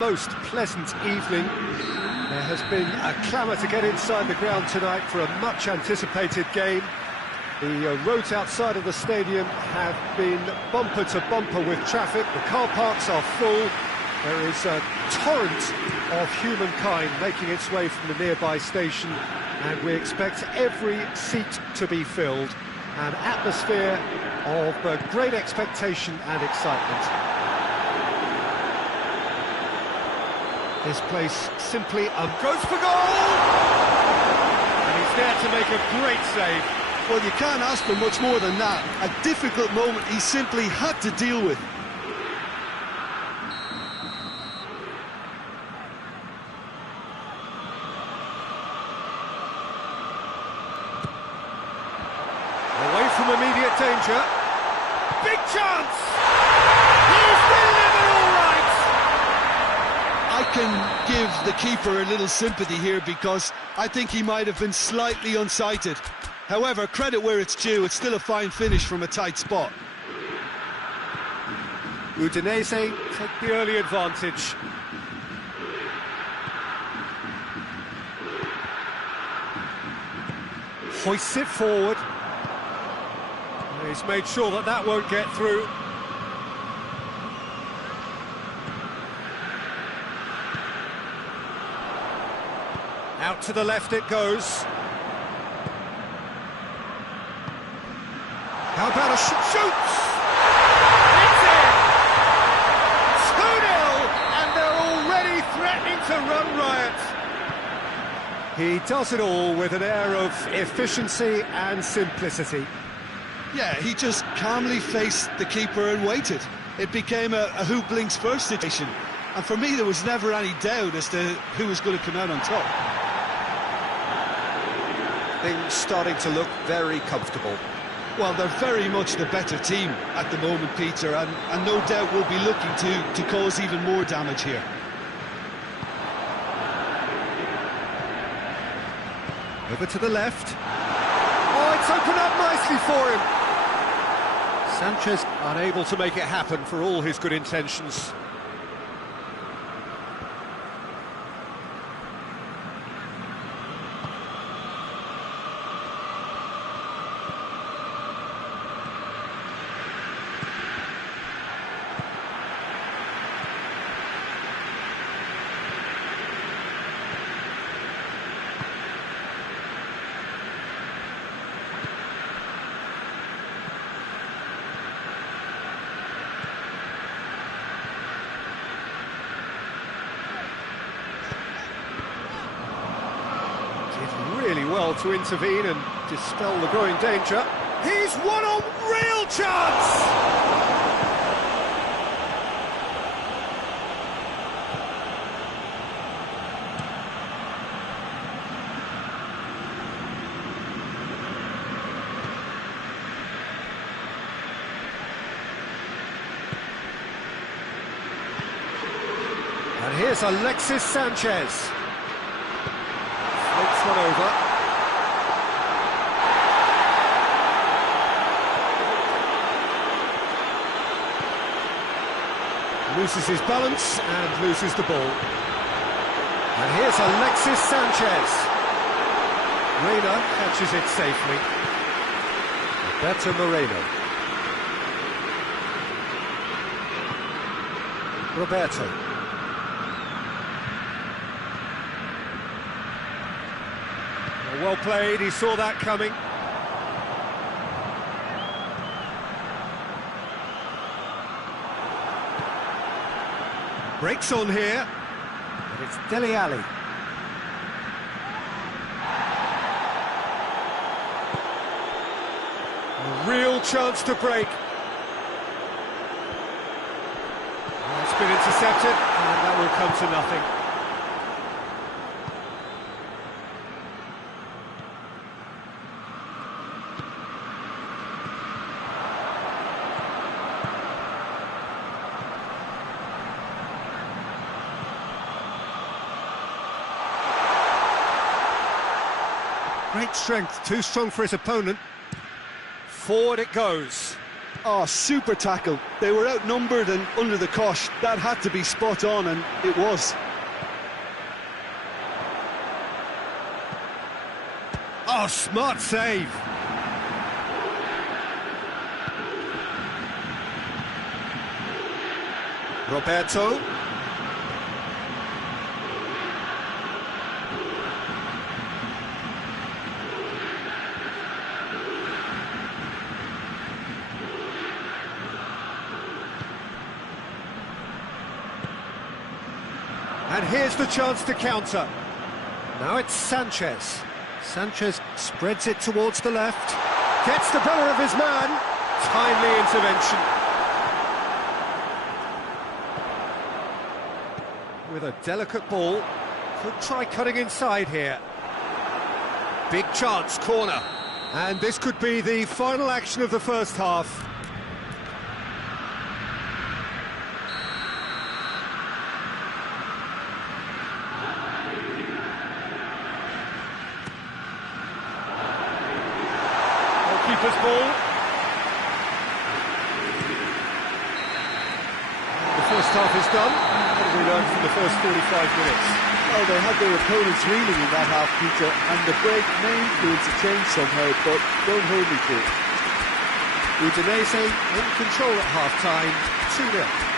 Most pleasant evening. There has been a clamour to get inside the ground tonight for a much anticipated game. The roads outside of the stadium have been bumper to bumper with traffic. The car parks are full. There is a torrent of humankind making its way from the nearby station, and we expect every seat to be filled. An atmosphere of great expectation and excitement. This place simply goes for goal! there to make a great save. Well, you can't ask for much more than that. A difficult moment he simply had to deal with. Away from immediate danger. Big chance! He's delivered all right! I can give the keeper a little sympathy here because I think he might have been slightly unsighted. However, credit where it's due, it's still a fine finish from a tight spot. Udinese take the early advantage. Hoists it forward. He's made sure that that won't get through. Out to the left it goes. How about a shoots? It's in! 2-0, and they're already threatening to run riot. He does it all with an air of efficiency and simplicity. Yeah, he just calmly faced the keeper and waited. It became a who blinks first situation. And for me, there was never any doubt as to who was going to come out on top. Things starting to look very comfortable. Well, they're very much the better team at the moment, Peter, and no doubt will be looking to cause even more damage here. Over to the left. Oh, it's opened up nicely for him. Sanchez unable to make it happen for all his good intentions. Really well to intervene and dispel the growing danger. He's won a real chance! And here's Alexis Sanchez. Floats one over. Loses his balance and loses the ball. And here's Alexis Sanchez. Reina catches it safely. Roberto Moreno. Roberto. Well played, he saw that coming. Breaks on here, but it's Dele Alli. A real chance to break. It's been intercepted, and that will come to nothing. Great strength, too strong for his opponent. Forward it goes. Oh, super tackle. They were outnumbered and under the cosh. That had to be spot on, and it was. Oh, smart save. Roberto. And here's the chance to counter. Now it's Sanchez. Sanchez spreads it towards the left, gets the better of his man, timely intervention. With a delicate ball, could try cutting inside here. Big chance, corner. And this could be the final action of the first half. Keeper's ball. The first half is done. What have we learned from the first 45 minutes? Well, they had their opponents reeling in that half, Peter, and the break may influence a change somehow, but don't hold me to it. Udinese in control at half-time, 2-0.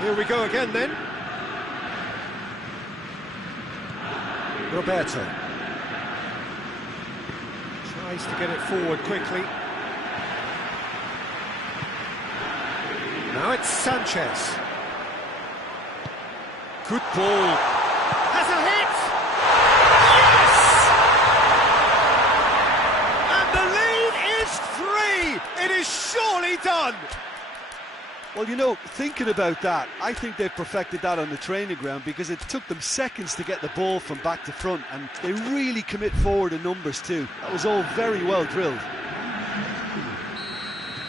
Here we go again then. Roberto tries to get it forward quickly. Now it's Sanchez. Good ball. Has a hit! Yes! And the lead is 3! It is surely done! Well, you know, thinking about that, I think they've perfected that on the training ground because it took them seconds to get the ball from back to front, and they really commit forward in numbers too. That was all very well drilled.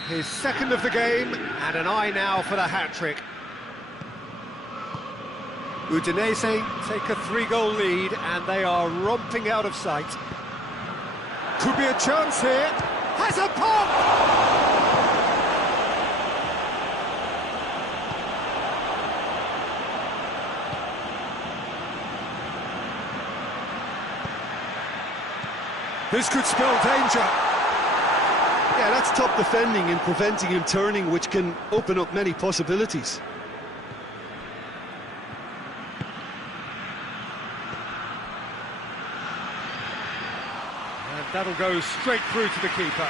His second of the game, and an eye now for the hat-trick. Udinese take a 3-goal lead, and they are romping out of sight. Could be a chance here. Has a pop! This could spell danger. Yeah, that's top defending and preventing him turning, which can open up many possibilities. And that'll go straight through to the keeper.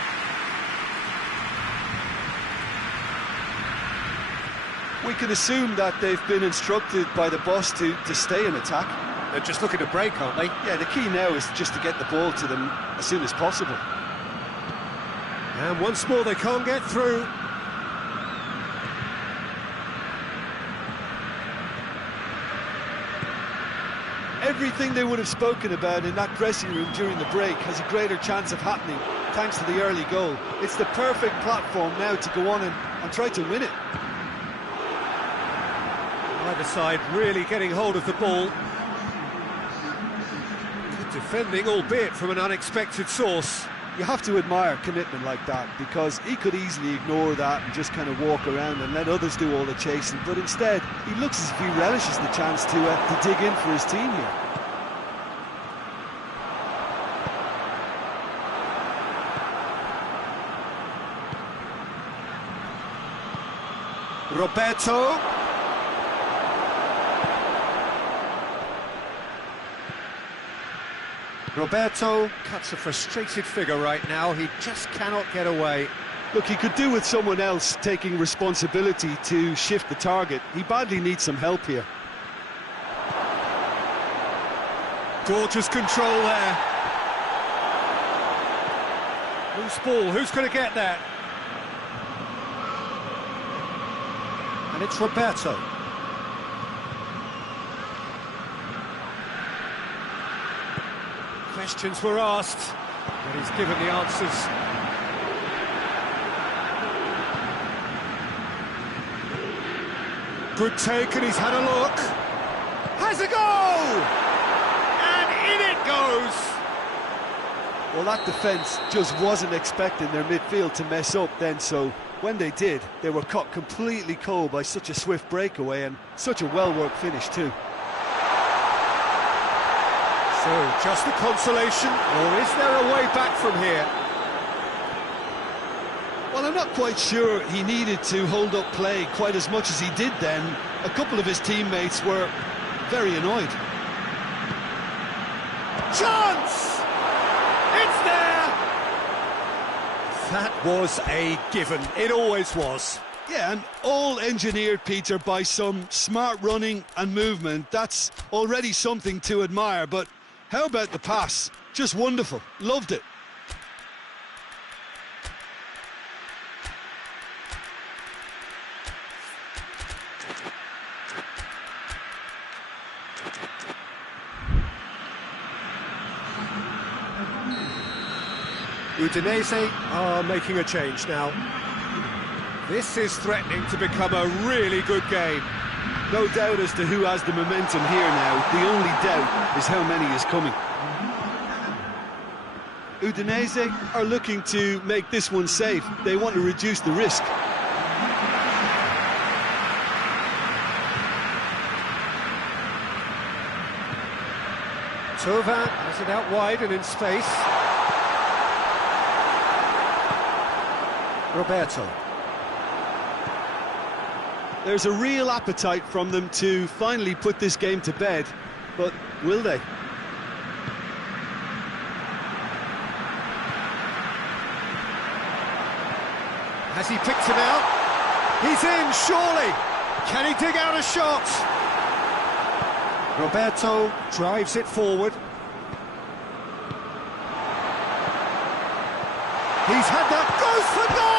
We can assume that they've been instructed by the boss to stay in attack. They're just looking to break, aren't they? Yeah, the key now is just to get the ball to them as soon as possible. And once more they can't get through. Everything they would have spoken about in that dressing room during the break has a greater chance of happening thanks to the early goal. It's the perfect platform now to go on and try to win it. Either side really getting hold of the ball. Good defending, albeit from an unexpected source. You have to admire commitment like that, because he could easily ignore that and just kind of walk around and let others do all the chasing, but instead he looks as if he relishes the chance to dig in for his team here. Roberto. Roberto cuts a frustrated figure right now. He just cannot get away. Look, he could do with someone else taking responsibility to shift the target. He badly needs some help here. Gorgeous control there. Loose ball, who's going to get that? And it's Roberto. Questions were asked, but he's given the answers. Good take, and he's had a look. Has a goal! And in it goes! Well, that defence just wasn't expecting their midfield to mess up then, so when they did, they were caught completely cold by such a swift breakaway and such a well-worked finish too. So, just a consolation, or is there a way back from here? Well, I'm not quite sure he needed to hold up play quite as much as he did then. A couple of his teammates were very annoyed. Chance! It's there! That was a given. It always was. Yeah, and all engineered, Peter, by some smart running and movement. That's already something to admire, but how about the pass? Just wonderful. Loved it. Udinese are making a change now. This is threatening to become a really good game. No doubt as to who has the momentum here now. The only doubt is how many is coming. Udinese are looking to make this one safe. They want to reduce the risk. Thauvin has it out wide and in space. Roberto. There's a real appetite from them to finally put this game to bed, but will they? Has he picked him out? He's in, surely! Can he dig out a shot? Roberto drives it forward. He's had that, goes for goal!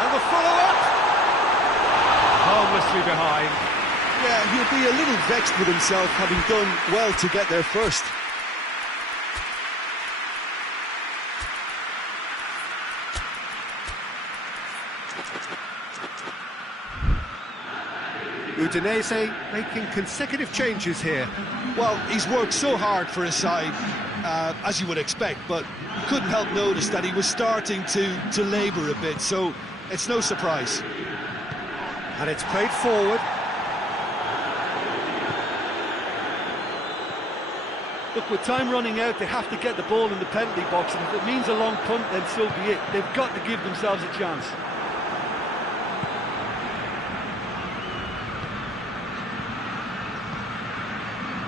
And the follow-up, harmlessly behind. Yeah, he'll be a little vexed with himself, having done well to get there first. Udinese making consecutive changes here. Well, he's worked so hard for his side, as you would expect, but couldn't help notice that he was starting to labour a bit, so it's no surprise. And it's played forward. Look, with time running out, they have to get the ball in the penalty box, and if it means a long punt, then so be it. They've got to give themselves a chance.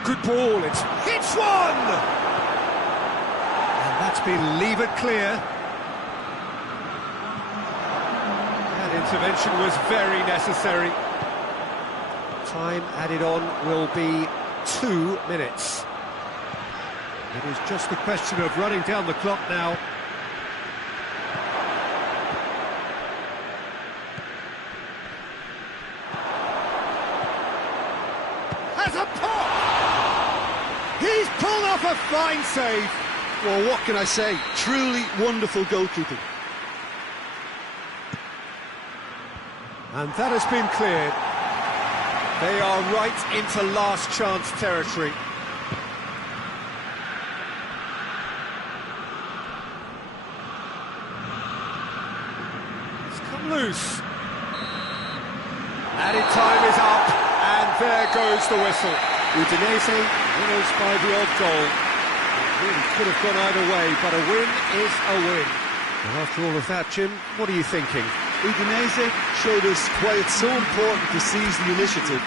Good ball, it's one! And that's been levered clear. That intervention was very necessary. Time added on will be 2 minutes. It is just a question of running down the clock now. Has a pop! He's pulled off a fine save. Well, what can I say? Truly wonderful goalkeeping. And that has been cleared. They are right into last chance territory. It's come loose. Added time is up, and there goes the whistle. Udinese winners by the odd goal. It really could have gone either way, but a win is a win. And after all of that, Jim, what are you thinking? Udinese showed us why it's so important to seize the initiative.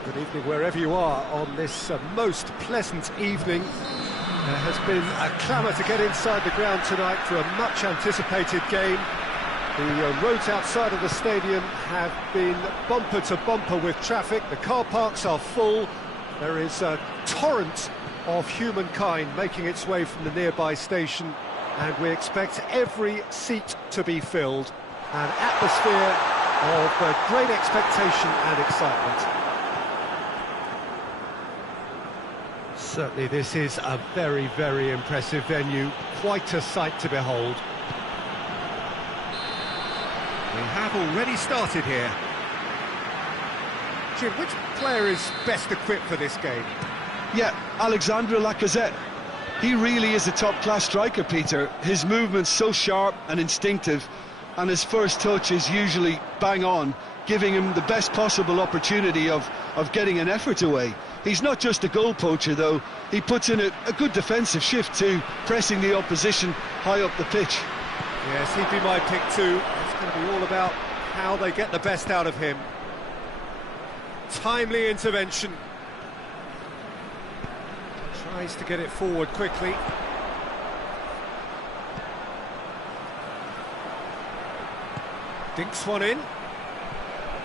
Well, good evening wherever you are on this most pleasant evening. There has been a clamour to get inside the ground tonight for a much anticipated game. The roads outside of the stadium have been bumper to bumper with traffic. The car parks are full. There is a torrent of humankind making its way from the nearby station, and we expect every seat to be filled. An atmosphere of great expectation and excitement. Certainly this is a very, very impressive venue, quite a sight to behold. We have already started here. Jim, which player is best equipped for this game? Yeah, Alexandre Lacazette. He really is a top-class striker, Peter. His movement's so sharp and instinctive, and his first touch is usually bang on, giving him the best possible opportunity of getting an effort away. He's not just a goal poacher, though. He puts in a good defensive shift too, pressing the opposition high up the pitch. Yes, he'd be my pick too. It's going to be all about how they get the best out of him. Timely intervention. Tries to get it forward quickly. Dinks one in.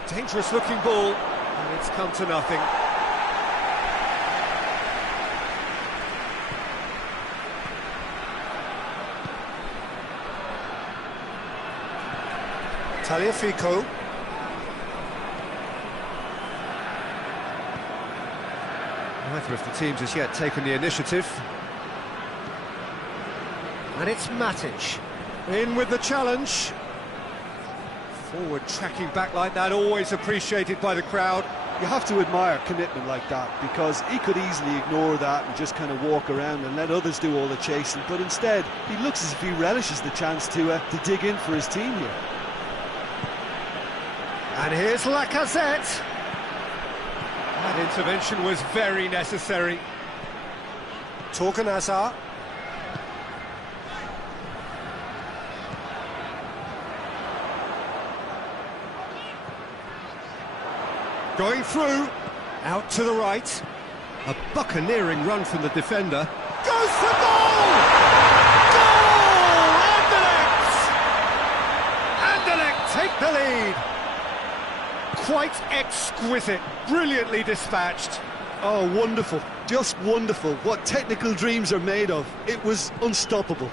Dangerous looking ball, and it's come to nothing. Tagliafico. Neither of the teams has yet taken the initiative. And it's Matic. In with the challenge. Forward tracking back like that, always appreciated by the crowd. You have to admire commitment like that, because he could easily ignore that and just kind of walk around and let others do all the chasing, but instead he looks as if he relishes the chance to dig in for his team here. And here's Lacazette. That intervention was very necessary. Torgan Hazard. Going through, out to the right. A buccaneering run from the defender. Goes for goal! Goal! Anderlecht take the lead. Quite exquisite, brilliantly dispatched. Oh, wonderful, just wonderful. What technical dreams are made of. It was unstoppable.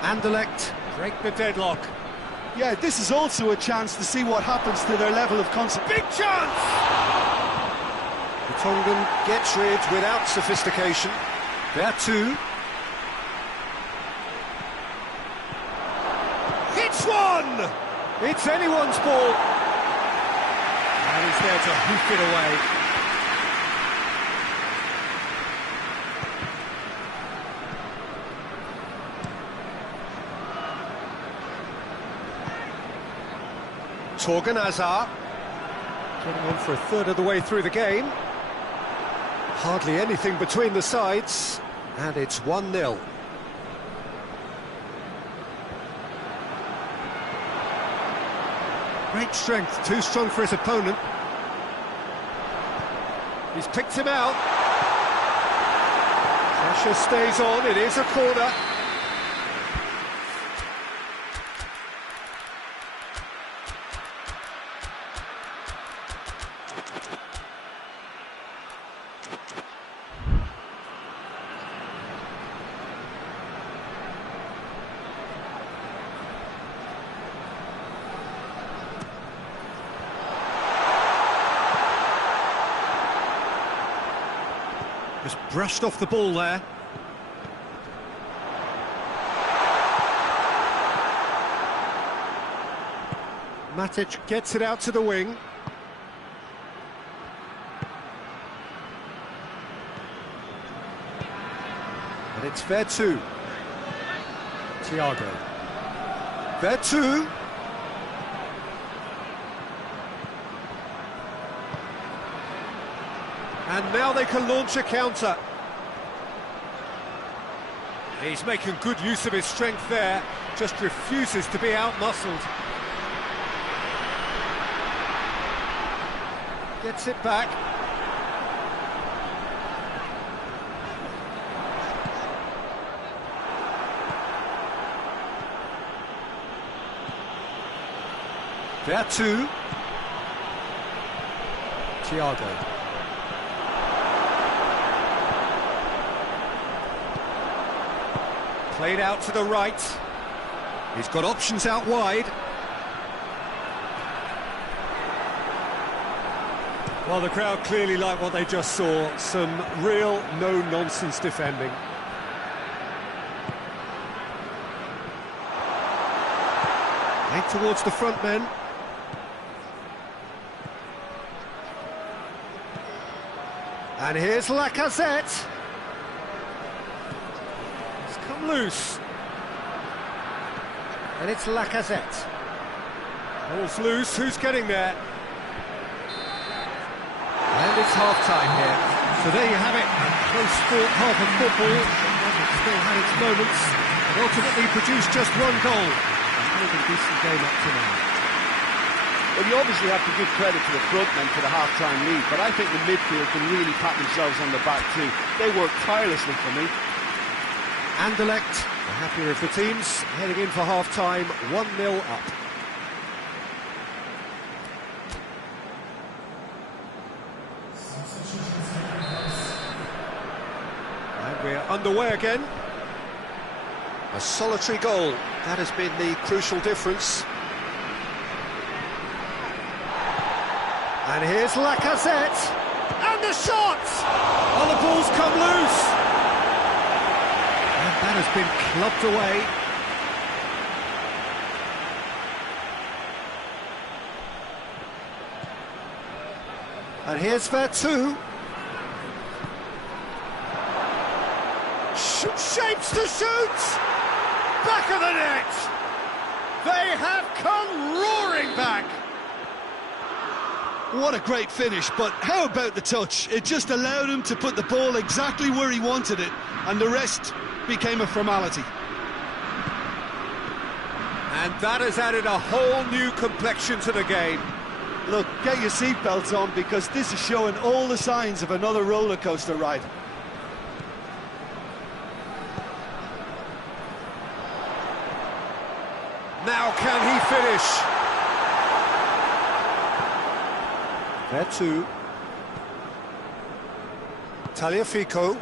Anderlecht break the deadlock. Yeah, this is also a chance to see what happens to their level of concentration. Big chance! Tongan gets rid without sophistication. Vertu. Hits one! It's anyone's ball. And he's there to hoof it away. Torgan Hazard getting on for a third of the way through the game. Hardly anything between the sides, and it's 1-0. Great strength, too strong for his opponent. He's picked him out. Pressure stays on, it is a corner. Just brushed off the ball there. Matic gets it out to the wing. And it's Vertu. Thiago. Vertu. And now they can launch a counter. He's making good use of his strength there, just refuses to be out-muscled. Gets it back. Vertu. Thiago. Played out to the right. He's got options out wide. Well, the crowd clearly like what they just saw. Some real no-nonsense defending. Head towards the front men. And here's Lacazette. It's come loose. And it's Lacazette. Ball's loose, who's getting there? And it's half-time here. So there you have it, a close-fought half of football. It still had its moments, but ultimately produced just one goal. A decent game up to now. Well, you obviously have to give credit to the front men for the half-time lead, but I think the midfield can really pat themselves on the back too. They worked tirelessly for me. Anderlecht, the happier of the teams, heading in for half-time, 1-0 up. And we're underway again. A solitary goal, that has been the crucial difference. And here's Lacazette, and the shot! Oh, the ball's come loose! And that has been clubbed away. And here's Vertu. Shapes to shoot! Back of the net! They have come roaring back! What a great finish, but how about the touch? It just allowed him to put the ball exactly where he wanted it, and the rest became a formality. And that has added a whole new complexion to the game. Look, get your seatbelts on, because this is showing all the signs of another roller coaster ride. Now can he finish? Vertu. Tagliafico.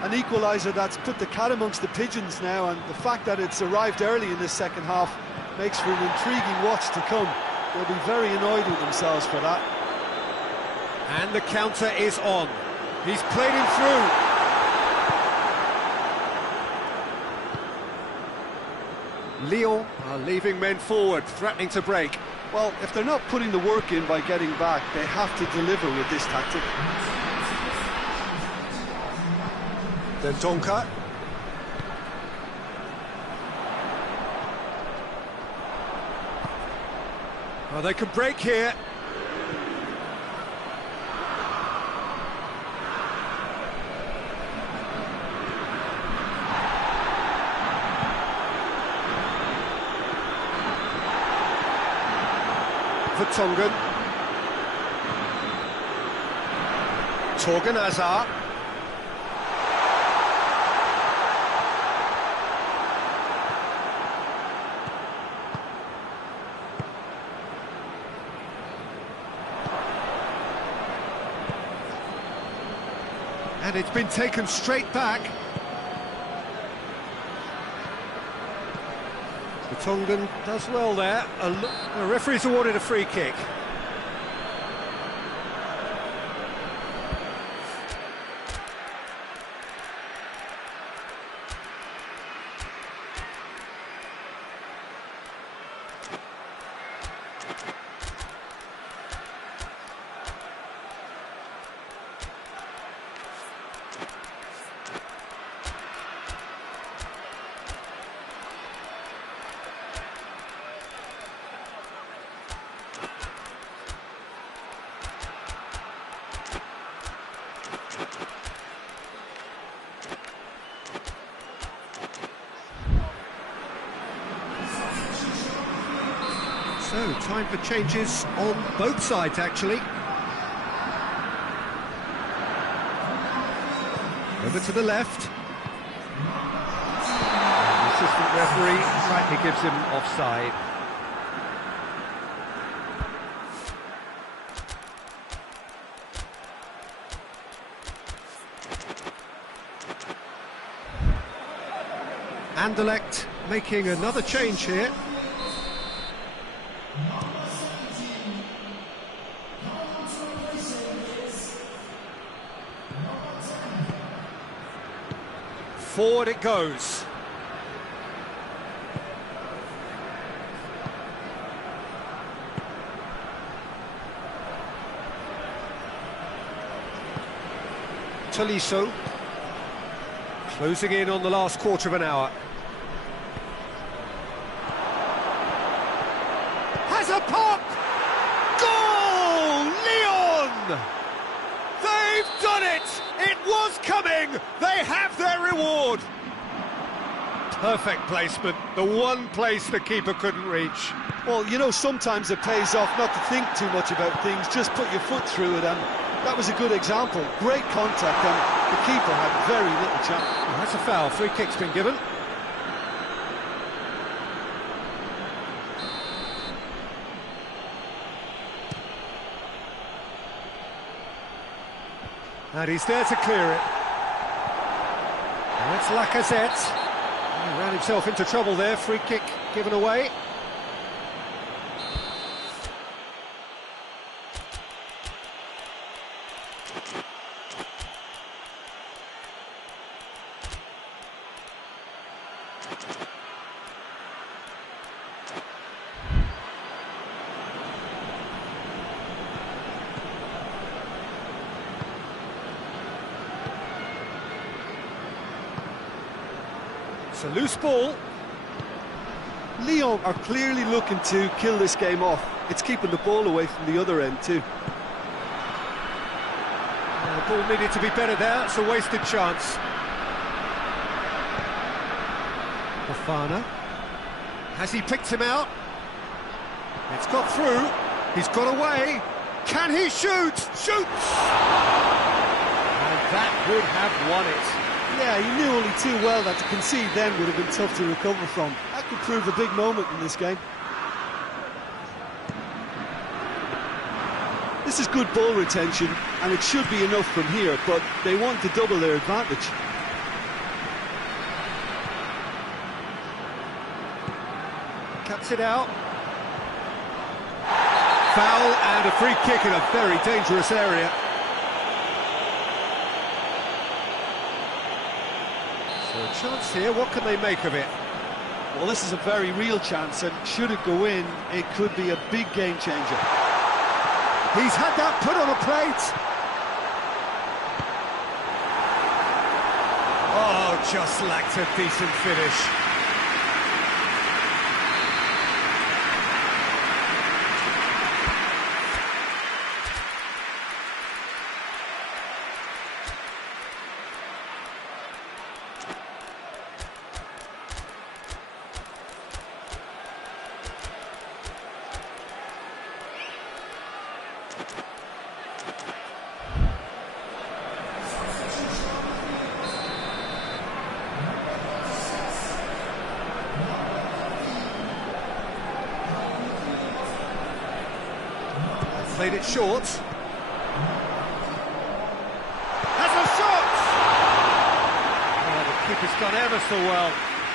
An equaliser that's put the cat amongst the pigeons now, and the fact that it's arrived early in this second half makes for an intriguing watch to come. They'll be very annoyed with themselves for that. And the counter is on. He's played him through. Lyon are leaving men forward, threatening to break. Well, if they're not putting the work in by getting back, they have to deliver with this tactic. Then Donka. Well, they can break here. Vertonghen. Torgan Hazard. And it's been taken straight back. Vertonghen does well there. The referee's awarded a free kick. So, time for changes on both sides, actually. Over to the left. The assistant referee rightly gives him offside. Anderlecht making another change here. Forward it goes. Tolisso closing in on the last quarter of an hour. Has a pop! Goal! Lyon! They've done it! It was coming! They have their reward! Perfect placement, the one place the keeper couldn't reach. Well, you know, sometimes it pays off not to think too much about things, just put your foot through it, and that was a good example. Great contact, and the keeper had very little chance. Well, that's a foul, free kick's been given. And he's there to clear it. And that's Lacazette. He ran himself into trouble there, free kick given away. It's a loose ball. Lyon are clearly looking to kill this game off. It's keeping the ball away from the other end too. The ball needed to be better there, it's a wasted chance. Fofana. Has he picked him out? It's got through, he's got away. Can he shoot? Shoots! And that would have won it. Yeah, he knew only too well that to concede then would have been tough to recover from. That could prove a big moment in this game. This is good ball retention, and it should be enough from here, but they want to double their advantage. Cuts it out. Foul and a free kick in a very dangerous area. So a chance here, what can they make of it? Well, this is a very real chance, and should it go in, it could be a big game changer. He's had that put on a plate. Oh, just lacked a decent finish. Played it short. Has a shot! Oh, the keeper's done ever so well.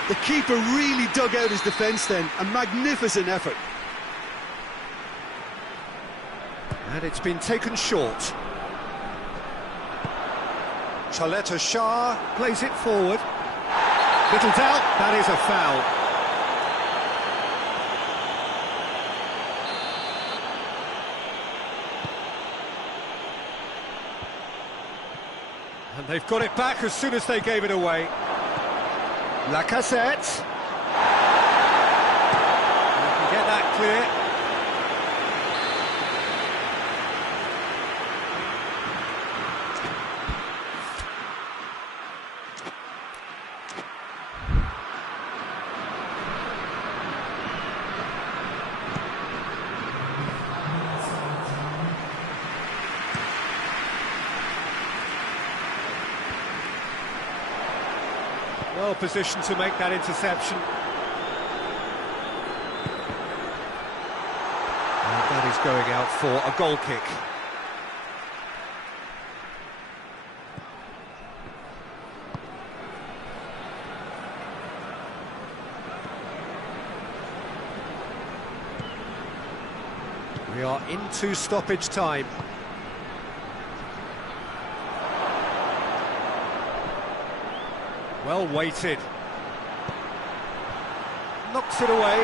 The keeper really dug out his defence then. A magnificent effort. And it's been taken short. Chaleta Shah plays it forward. Little doubt, that is a foul. And they've got it back as soon as they gave it away. Lacazette. They can get that clear. Well positioned to make that interception. And that is going out for a goal kick. We are into stoppage time. Well weighted. Knocks it away.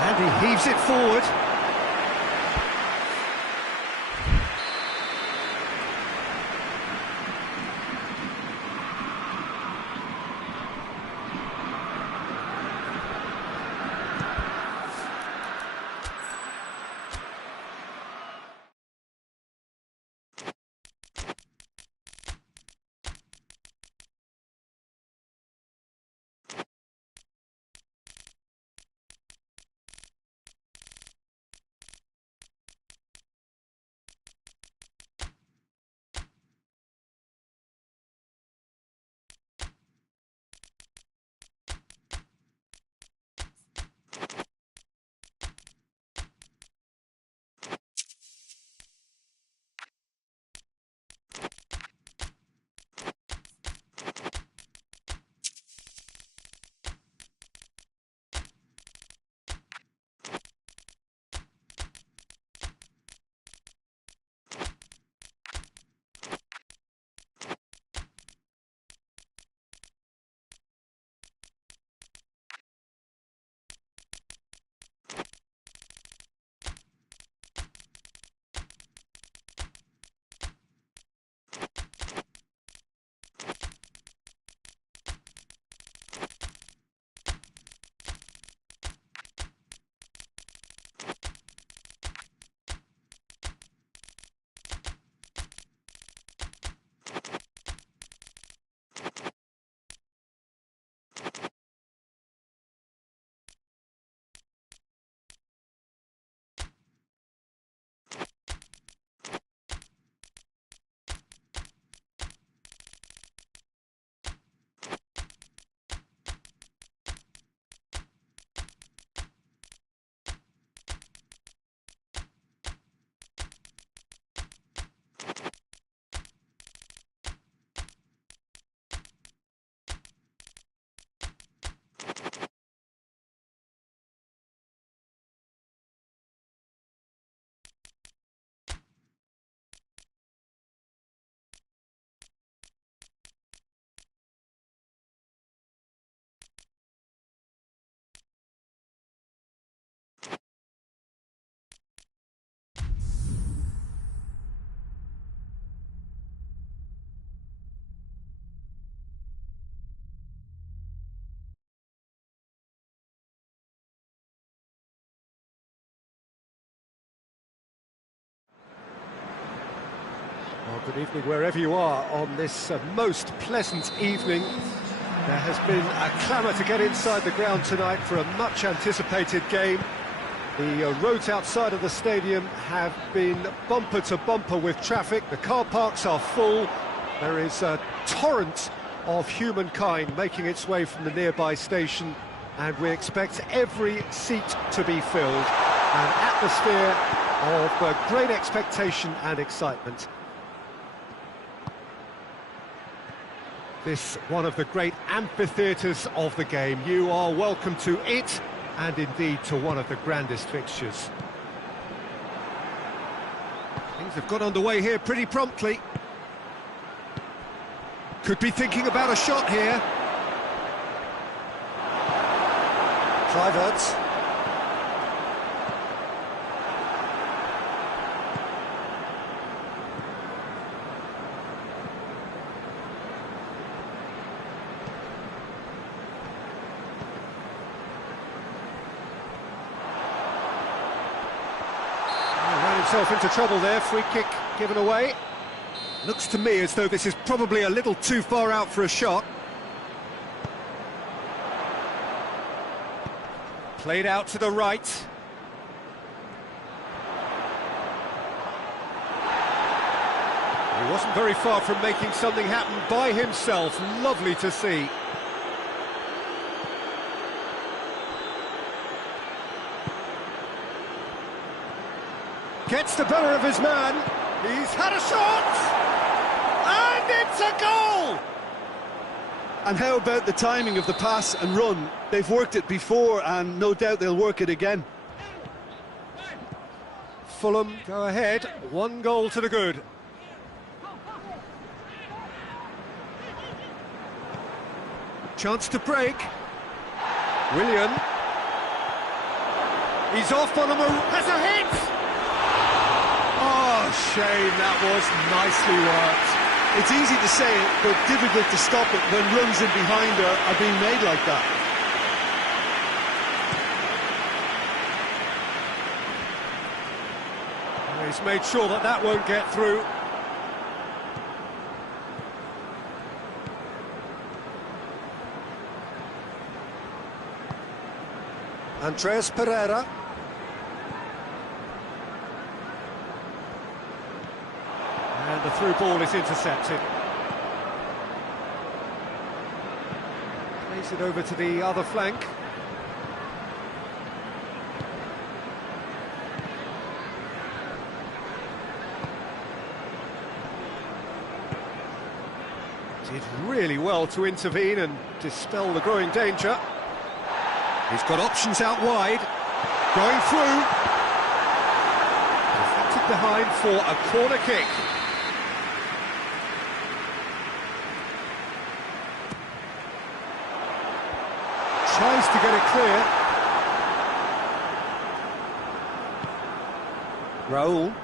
And he heaves it forward. Well, good evening wherever you are on this most pleasant evening. There has been a clamour to get inside the ground tonight for a much anticipated game. The roads outside of the stadium have been bumper to bumper with traffic. The car parks are full. There is a torrent of humankind making its way from the nearby station, and we expect every seat to be filled. An atmosphere of great expectation and excitement. This one of the great amphitheatres of the game. You are welcome to it, and indeed to one of the grandest fixtures. Things have got underway here pretty promptly. Could be thinking about a shot here. Kluivert. Himself into trouble there, free kick given away. Looks to me as though this is probably a little too far out for a shot. Played out to the right. He Wasn't very far from making something happen by himself. Lovely to see. Gets the better of his man. He's had a shot! And it's a goal! And how about the timing of the pass and run? They've worked it before and no doubt they'll work it again. Fulham go ahead, 1 goal to the good. Chance to break. Willian. He's off on a move, has a hit! Oh, shame, that was nicely worked. It's easy to say it, but difficult to stop it when runs in behind are being made like that. He's made sure that that won't get through. Andreas Pereira. And the through ball is intercepted. Plays it over to the other flank. Did really well to intervene and dispel the growing danger. He's got options out wide. Going through. Deflected behind for a corner kick. Tries to get it clear. Raul.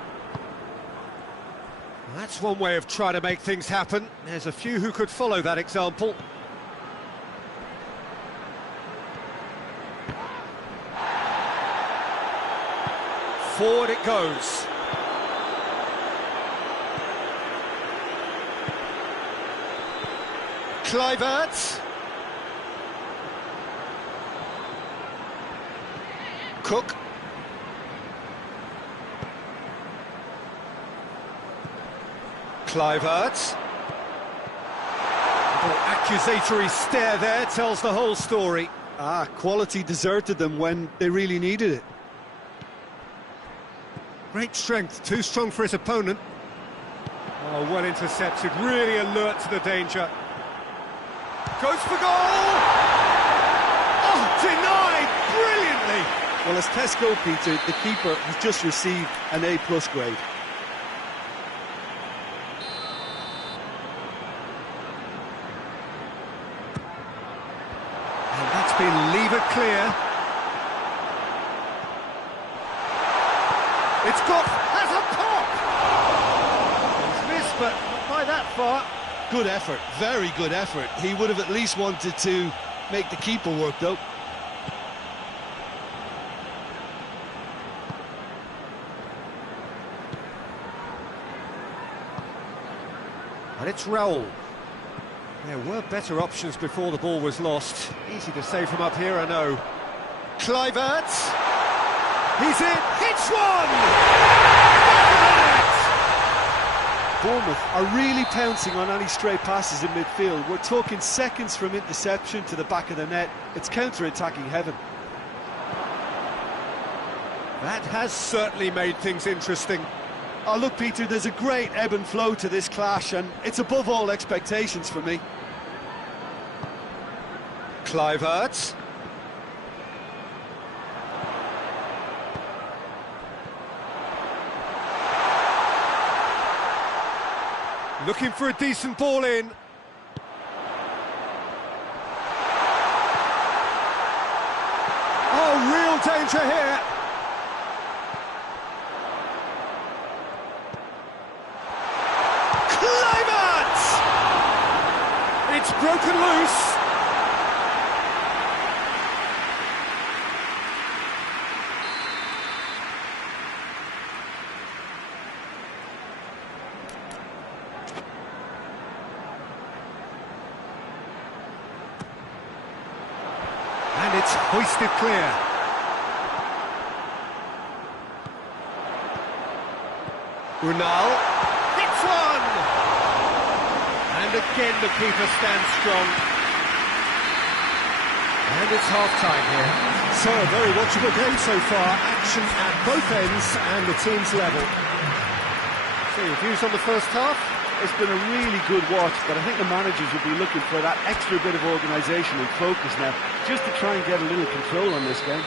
That's one way of trying to make things happen. There's a few who could follow that example. Forward it goes. Kluivert. Cook. Kluivert. Little accusatory stare there tells the whole story. Quality deserted them when they really needed it. Great strength, too strong for his opponent. Oh, well intercepted, really alert to the danger. Goes for goal! Oh, denied brilliantly! Well, as Tesco, Peter, the keeper has just received an A+ grade. And that's been levered clear. It's got, has a pop! It's missed, but not by that far. Good effort, very good effort. He would have at least wanted to make the keeper work, though. And it's Raul. There were better options before the ball was lost. Easy to say from up here, I know. Kluivert. He's in. Hits one! Bournemouth are really pouncing on any stray passes in midfield. We're talking seconds from interception to the back of the net. It's counter-attacking heaven. That has certainly made things interesting. Oh, look, Peter, there's a great ebb and flow to this clash, and it's above all expectations for me. Kluivert. Looking for a decent ball in. Oh, real danger here. Kluivert! It's broken loose. And it's hoisted clear. Unal hits one! And again the keeper stands strong. And it's half-time here. So, a very watchable game so far. Action at both ends and the team's level. So, your views on the first half? It's been a really good watch, but I think the managers will be looking for that extra bit of organisation and focus now, just to try and get a little control on this game.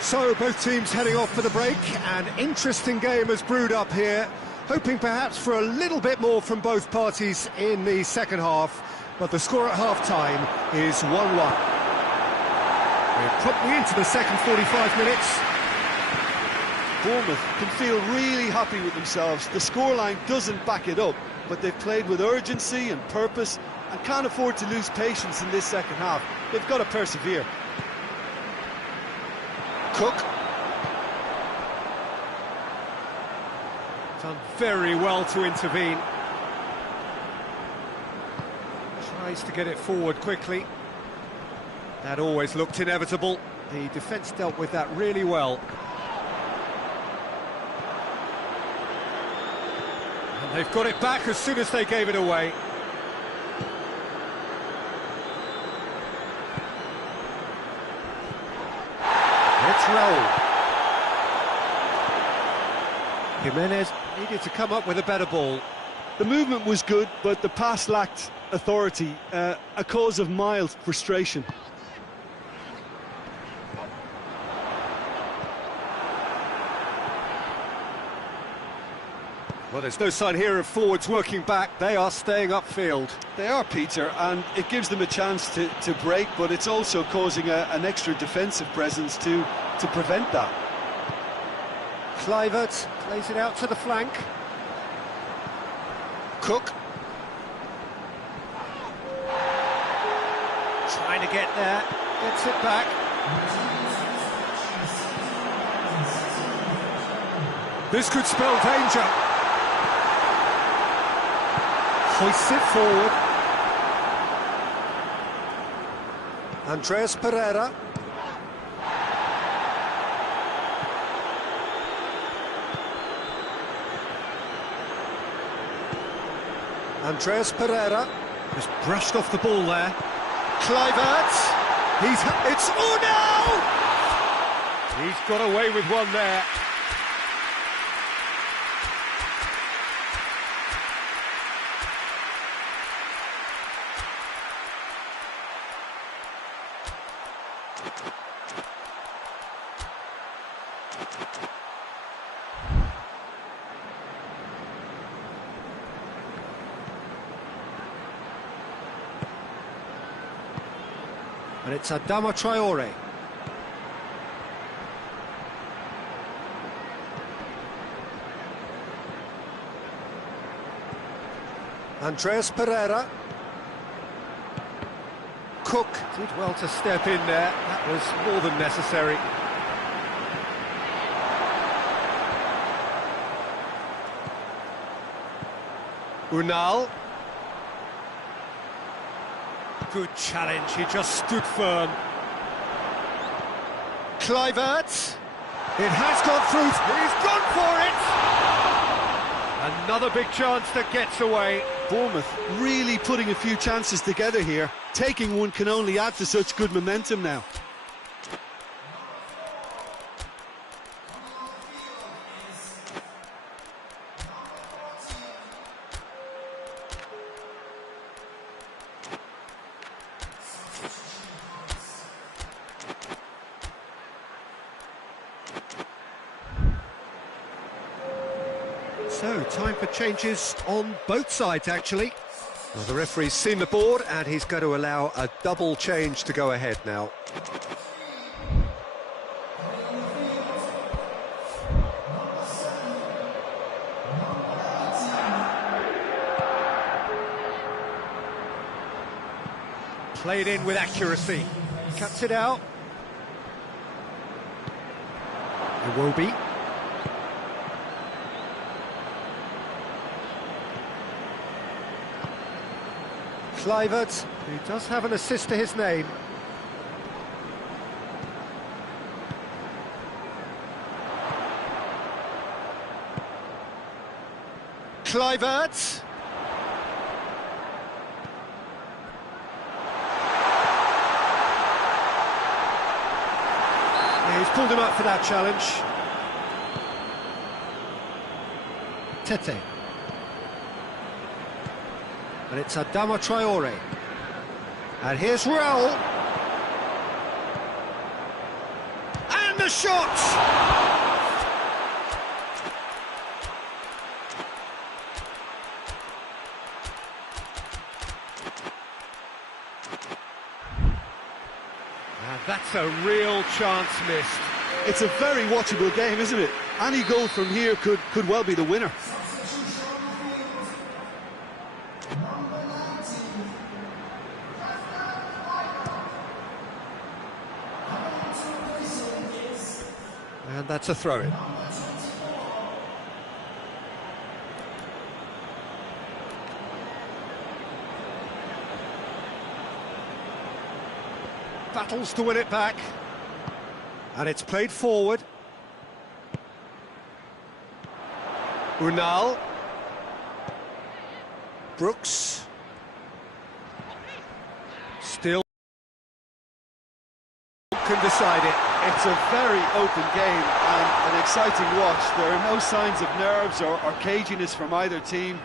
So, both teams heading off for the break. An interesting game has brewed up here, hoping perhaps for a little bit more from both parties in the second half, but the score at half-time is 1-1. We're probably into the second 45 minutes. Bournemouth can feel really happy with themselves. The scoreline doesn't back it up, but they've played with urgency and purpose and can't afford to lose patience in this second half. They've got to persevere. Cook. Done very well to intervene. Tries to get it forward quickly. That always looked inevitable. The defence dealt with that really well. And they've got it back as soon as they gave it away. Let's roll. Jimenez needed to come up with a better ball. The movement was good, but the pass lacked authority, a cause of mild frustration. Well, there's no sign here of forwards working back. They are staying upfield. They are, Peter, and it gives them a chance to break, but it's also causing an extra defensive presence to prevent that. Kluivert plays it out to the flank. Cook. Trying to get there, gets it back. This could spell danger. Hoists it forward. Andreas Pereira. Andreas Pereira Just brushed off the ball there. Kluivert. It's Unal! He's got away with one there. And it's Adama Traore. Andreas Pereira. Cook. Did well to step in there. That was more than necessary. Unal. Good challenge, he just stood firm. Kluivert. It has gone through. He's gone for it! Another big chance that gets away. Bournemouth really putting a few chances together here. Taking one can only add to such good momentum now. So, time for changes on both sides, actually. Well, the referee's seen the board, and he's going to allow a double change to go ahead now. Played in with accuracy. Cuts it out. Iwobi. Kluivert, who does have an assist to his name. Kluivert. muscled him up for that challenge. Tete. And it's Adama Traore. And here's Raul. And the shot! That's a real chance missed. It's a very watchable game, isn't it? Any goal from here could well be the winner. And that's a throw-in. Battles to win it back. And it's played forward. Unal. Brooks. Still can decide it. It's a very open game and an exciting watch. There are no signs of nerves or caginess from either team.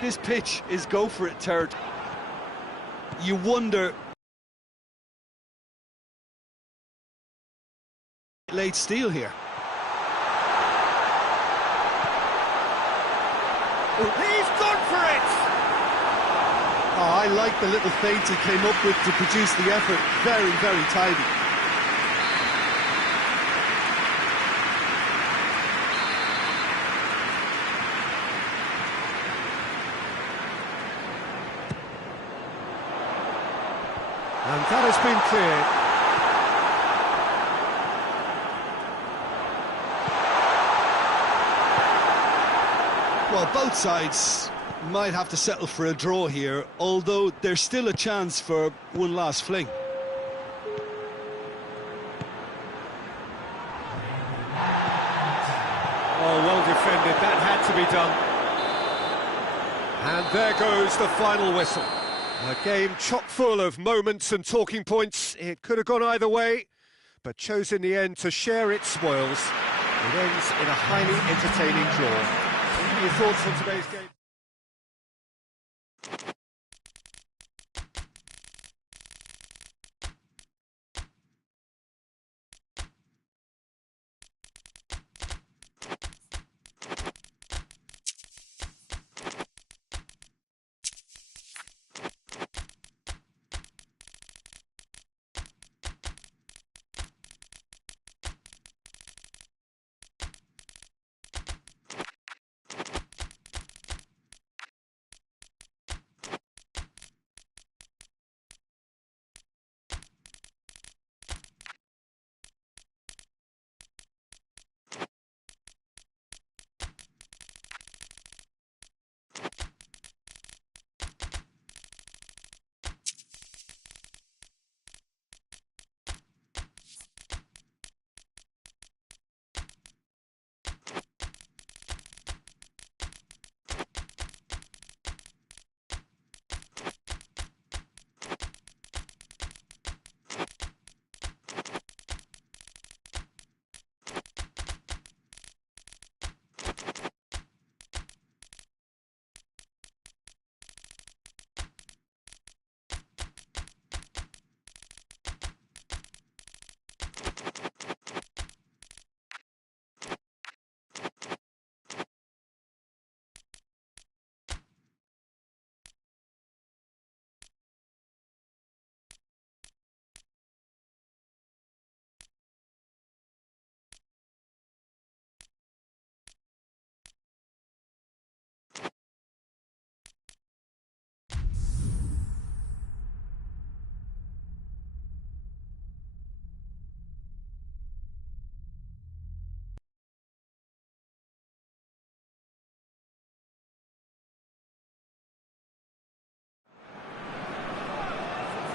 This pitch is go-for-it territory. You wonder... laid steel here. He's gone for it! Oh, I like the little feint he came up with to produce the effort. Very, very tidy. And that has been cleared. Well, both sides might have to settle for a draw here, although there's still a chance for one last fling. Oh, well defended, that had to be done. And there goes the final whistle. A game chock full of moments and talking points. It could have gone either way, but chose in the end to share its spoils. It ends in a highly entertaining draw. What are your thoughts on today's game?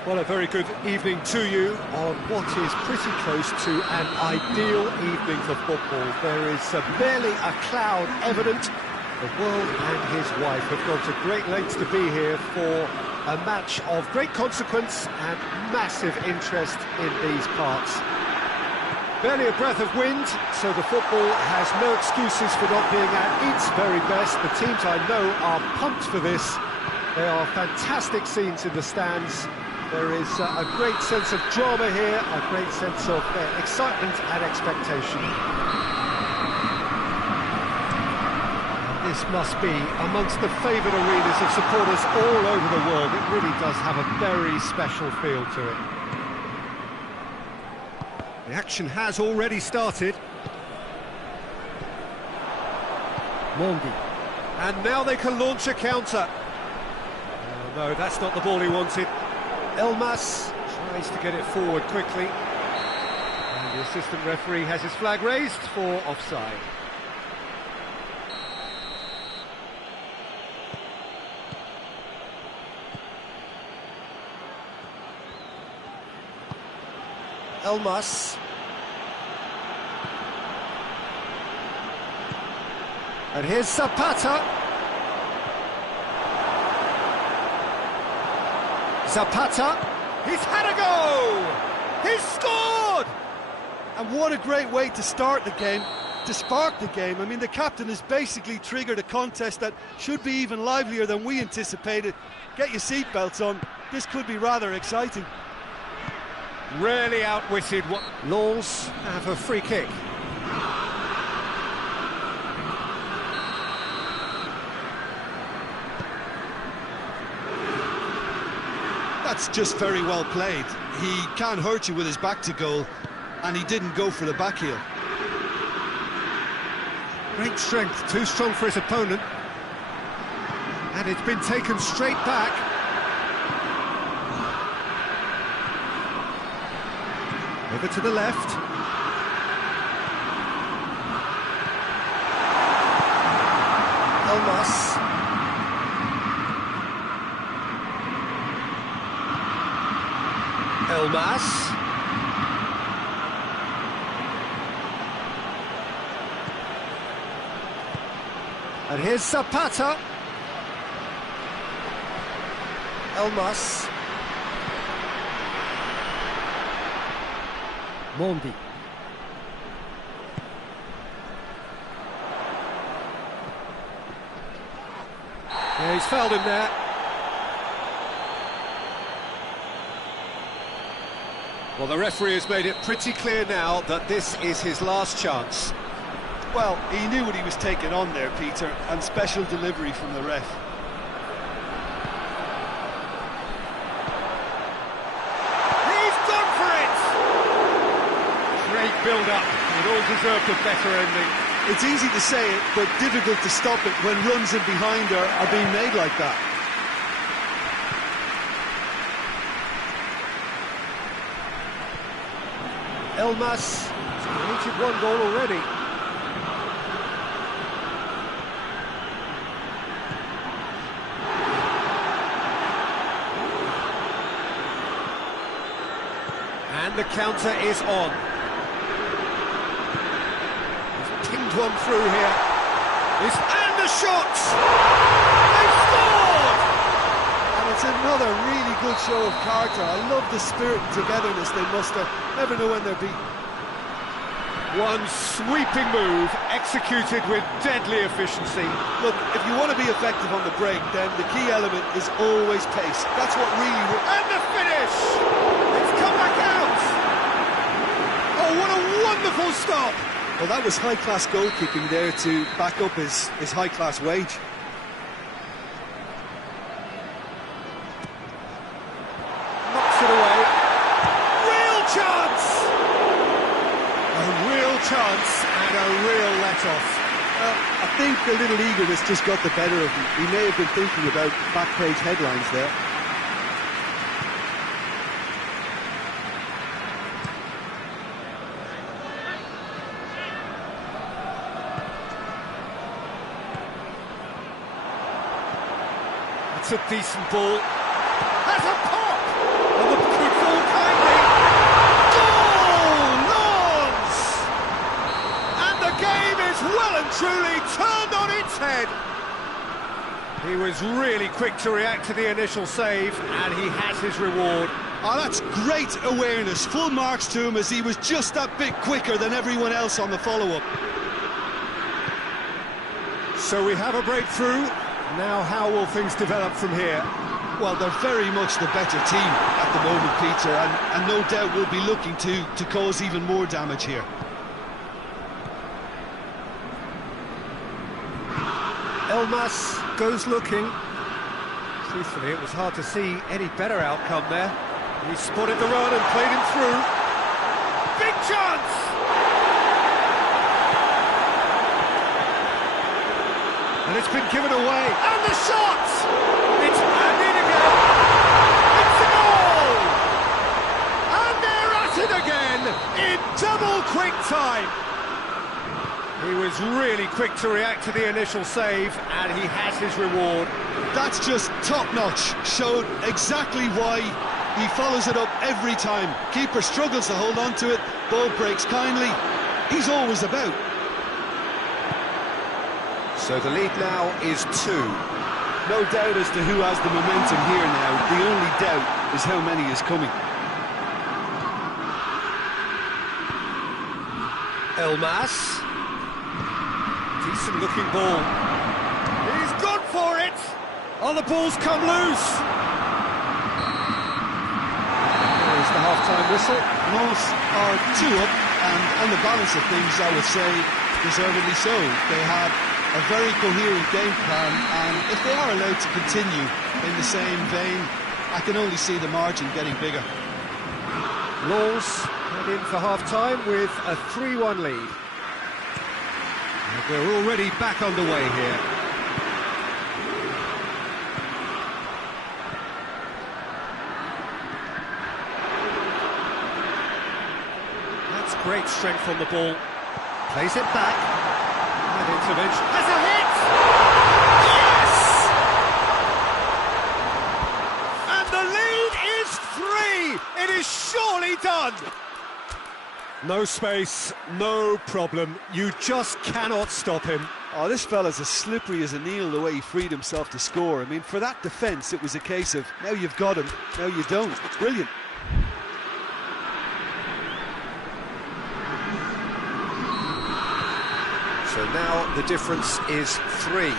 Well, a very good evening to you on what is pretty close to an ideal evening for football. There is barely a cloud evident. The world and his wife have gone to great lengths to be here for a match of great consequence and massive interest in these parts. Barely a breath of wind, so the football has no excuses for not being at its very best. The teams I know are pumped for this. They are fantastic scenes in the stands. There is a great sense of drama here, a great sense of excitement and expectation. This must be amongst the favoured arenas of supporters all over the world. It really does have a very special feel to it. The action has already started. Mondi. And now they can launch a counter. Oh, no, that's not the ball he wanted. Elmas tries to get it forward quickly. And the assistant referee has his flag raised for offside. Elmas. And here's Zapata. Zapata. He's had a go! He's scored! And what a great way to start the game, to spark the game. I mean, the captain has basically triggered a contest that should be even livelier than we anticipated. Get your seatbelts on. This could be rather exciting. Really outwitted. What Lens have a free kick. That's just very well played. He can't hurt you with his back to goal, and he didn't go for the back heel. Great strength, too strong for his opponent. And it's been taken straight back. Over to the left. Elmas. Elmas. And here's Zapata. Elmas. Mondi. Yeah, he's fouled him there. Well, the referee has made it pretty clear now that this is his last chance. Well, he knew what he was taking on there, Peter, and special delivery from the ref. He's gone for it! Great build-up. It all deserved a better ending. It's easy to say it, but difficult to stop it when runs in behind are being made like that. Elmas has created one goal already. And the counter is on. He's pinged one through here. And the shot! They scored! And it's another really good show of character. I love the spirit and togetherness they muster. Never know when they're beaten. One sweeping move, executed with deadly efficiency. Look, if you want to be effective on the break, then the key element is always pace. That's what really... And the finish! It's come back out! Oh, what a wonderful stop! Well, that was high-class goalkeeping there to back up his high-class wage. Knocks it away. Real chance! A real chance and a real let-off. I think a little eagerness just got the better of him. He may have been thinking about back-page headlines there. It's a decent ball. Has a pop! And the could fall kindly. Goal! Lens! And the game is well and truly turned on its head. He was really quick to react to the initial save, and he has his reward. Oh, that's great awareness. Full marks to him as he was just that bit quicker than everyone else on the follow-up. So we have a breakthrough. Now how will things develop from here? Well, they're very much the better team at the moment, Peter, and no doubt will be looking to cause even more damage here. Elmas goes looking. Truthfully, it was hard to see any better outcome there. He spotted the run and played him through. Big chance! And it's been given away. And the shot! It's in again. It's a goal! And they're at it again in double quick time. He was really quick to react to the initial save, and he has his reward. That's just top-notch. Showed exactly why he follows it up every time. Keeper struggles to hold on to it, ball breaks kindly. He's always about. So the lead now is 2. No doubt as to who has the momentum here now. The only doubt is how many is coming. Elmas. Decent looking ball. He's gone for it! Oh, the ball's come loose! There's the half-time whistle. Most are 2 up, and on the balance of things, I would say, deservedly so. They had a very coherent game plan, and if they are allowed to continue in the same vein, I can only see the margin getting bigger. Lens head in for half-time with a 3-1 lead. And we're already back underway here. That's great strength on the ball. Plays it back. And intervention. Has a hit! Yes! And the lead is 3! It is surely done! No space, no problem. You just cannot stop him. Oh, this fella's as slippery as an eel the way he freed himself to score. I mean, for that defence, it was a case of, now you've got him, now you don't. It's brilliant. So now the difference is 3.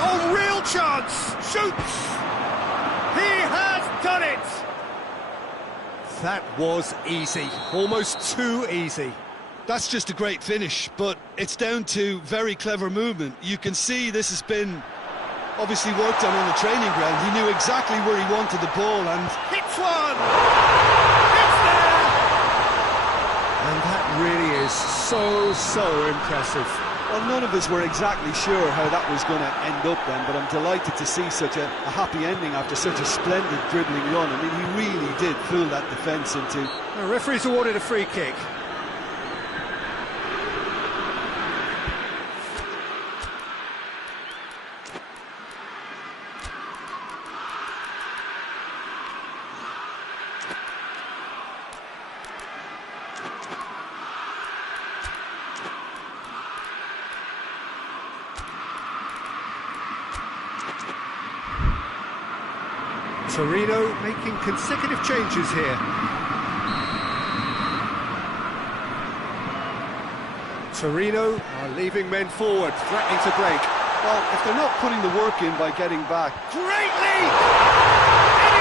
Oh, real chance! Shoots! He has done it! That was easy. Almost too easy. That's just a great finish, but it's down to very clever movement. You can see this has been obviously worked on the training ground. He knew exactly where he wanted the ball and hits one! It's there! And that really is so impressive. Well, none of us were exactly sure how that was going to end up then, but I'm delighted to see such a happy ending after such a splendid dribbling run. I mean, he really did fool that defence into... The referee's awarded a free kick. Torino making consecutive changes here. Torino are leaving men forward, threatening to break. Well, if they're not putting the work in by getting back... Great lead!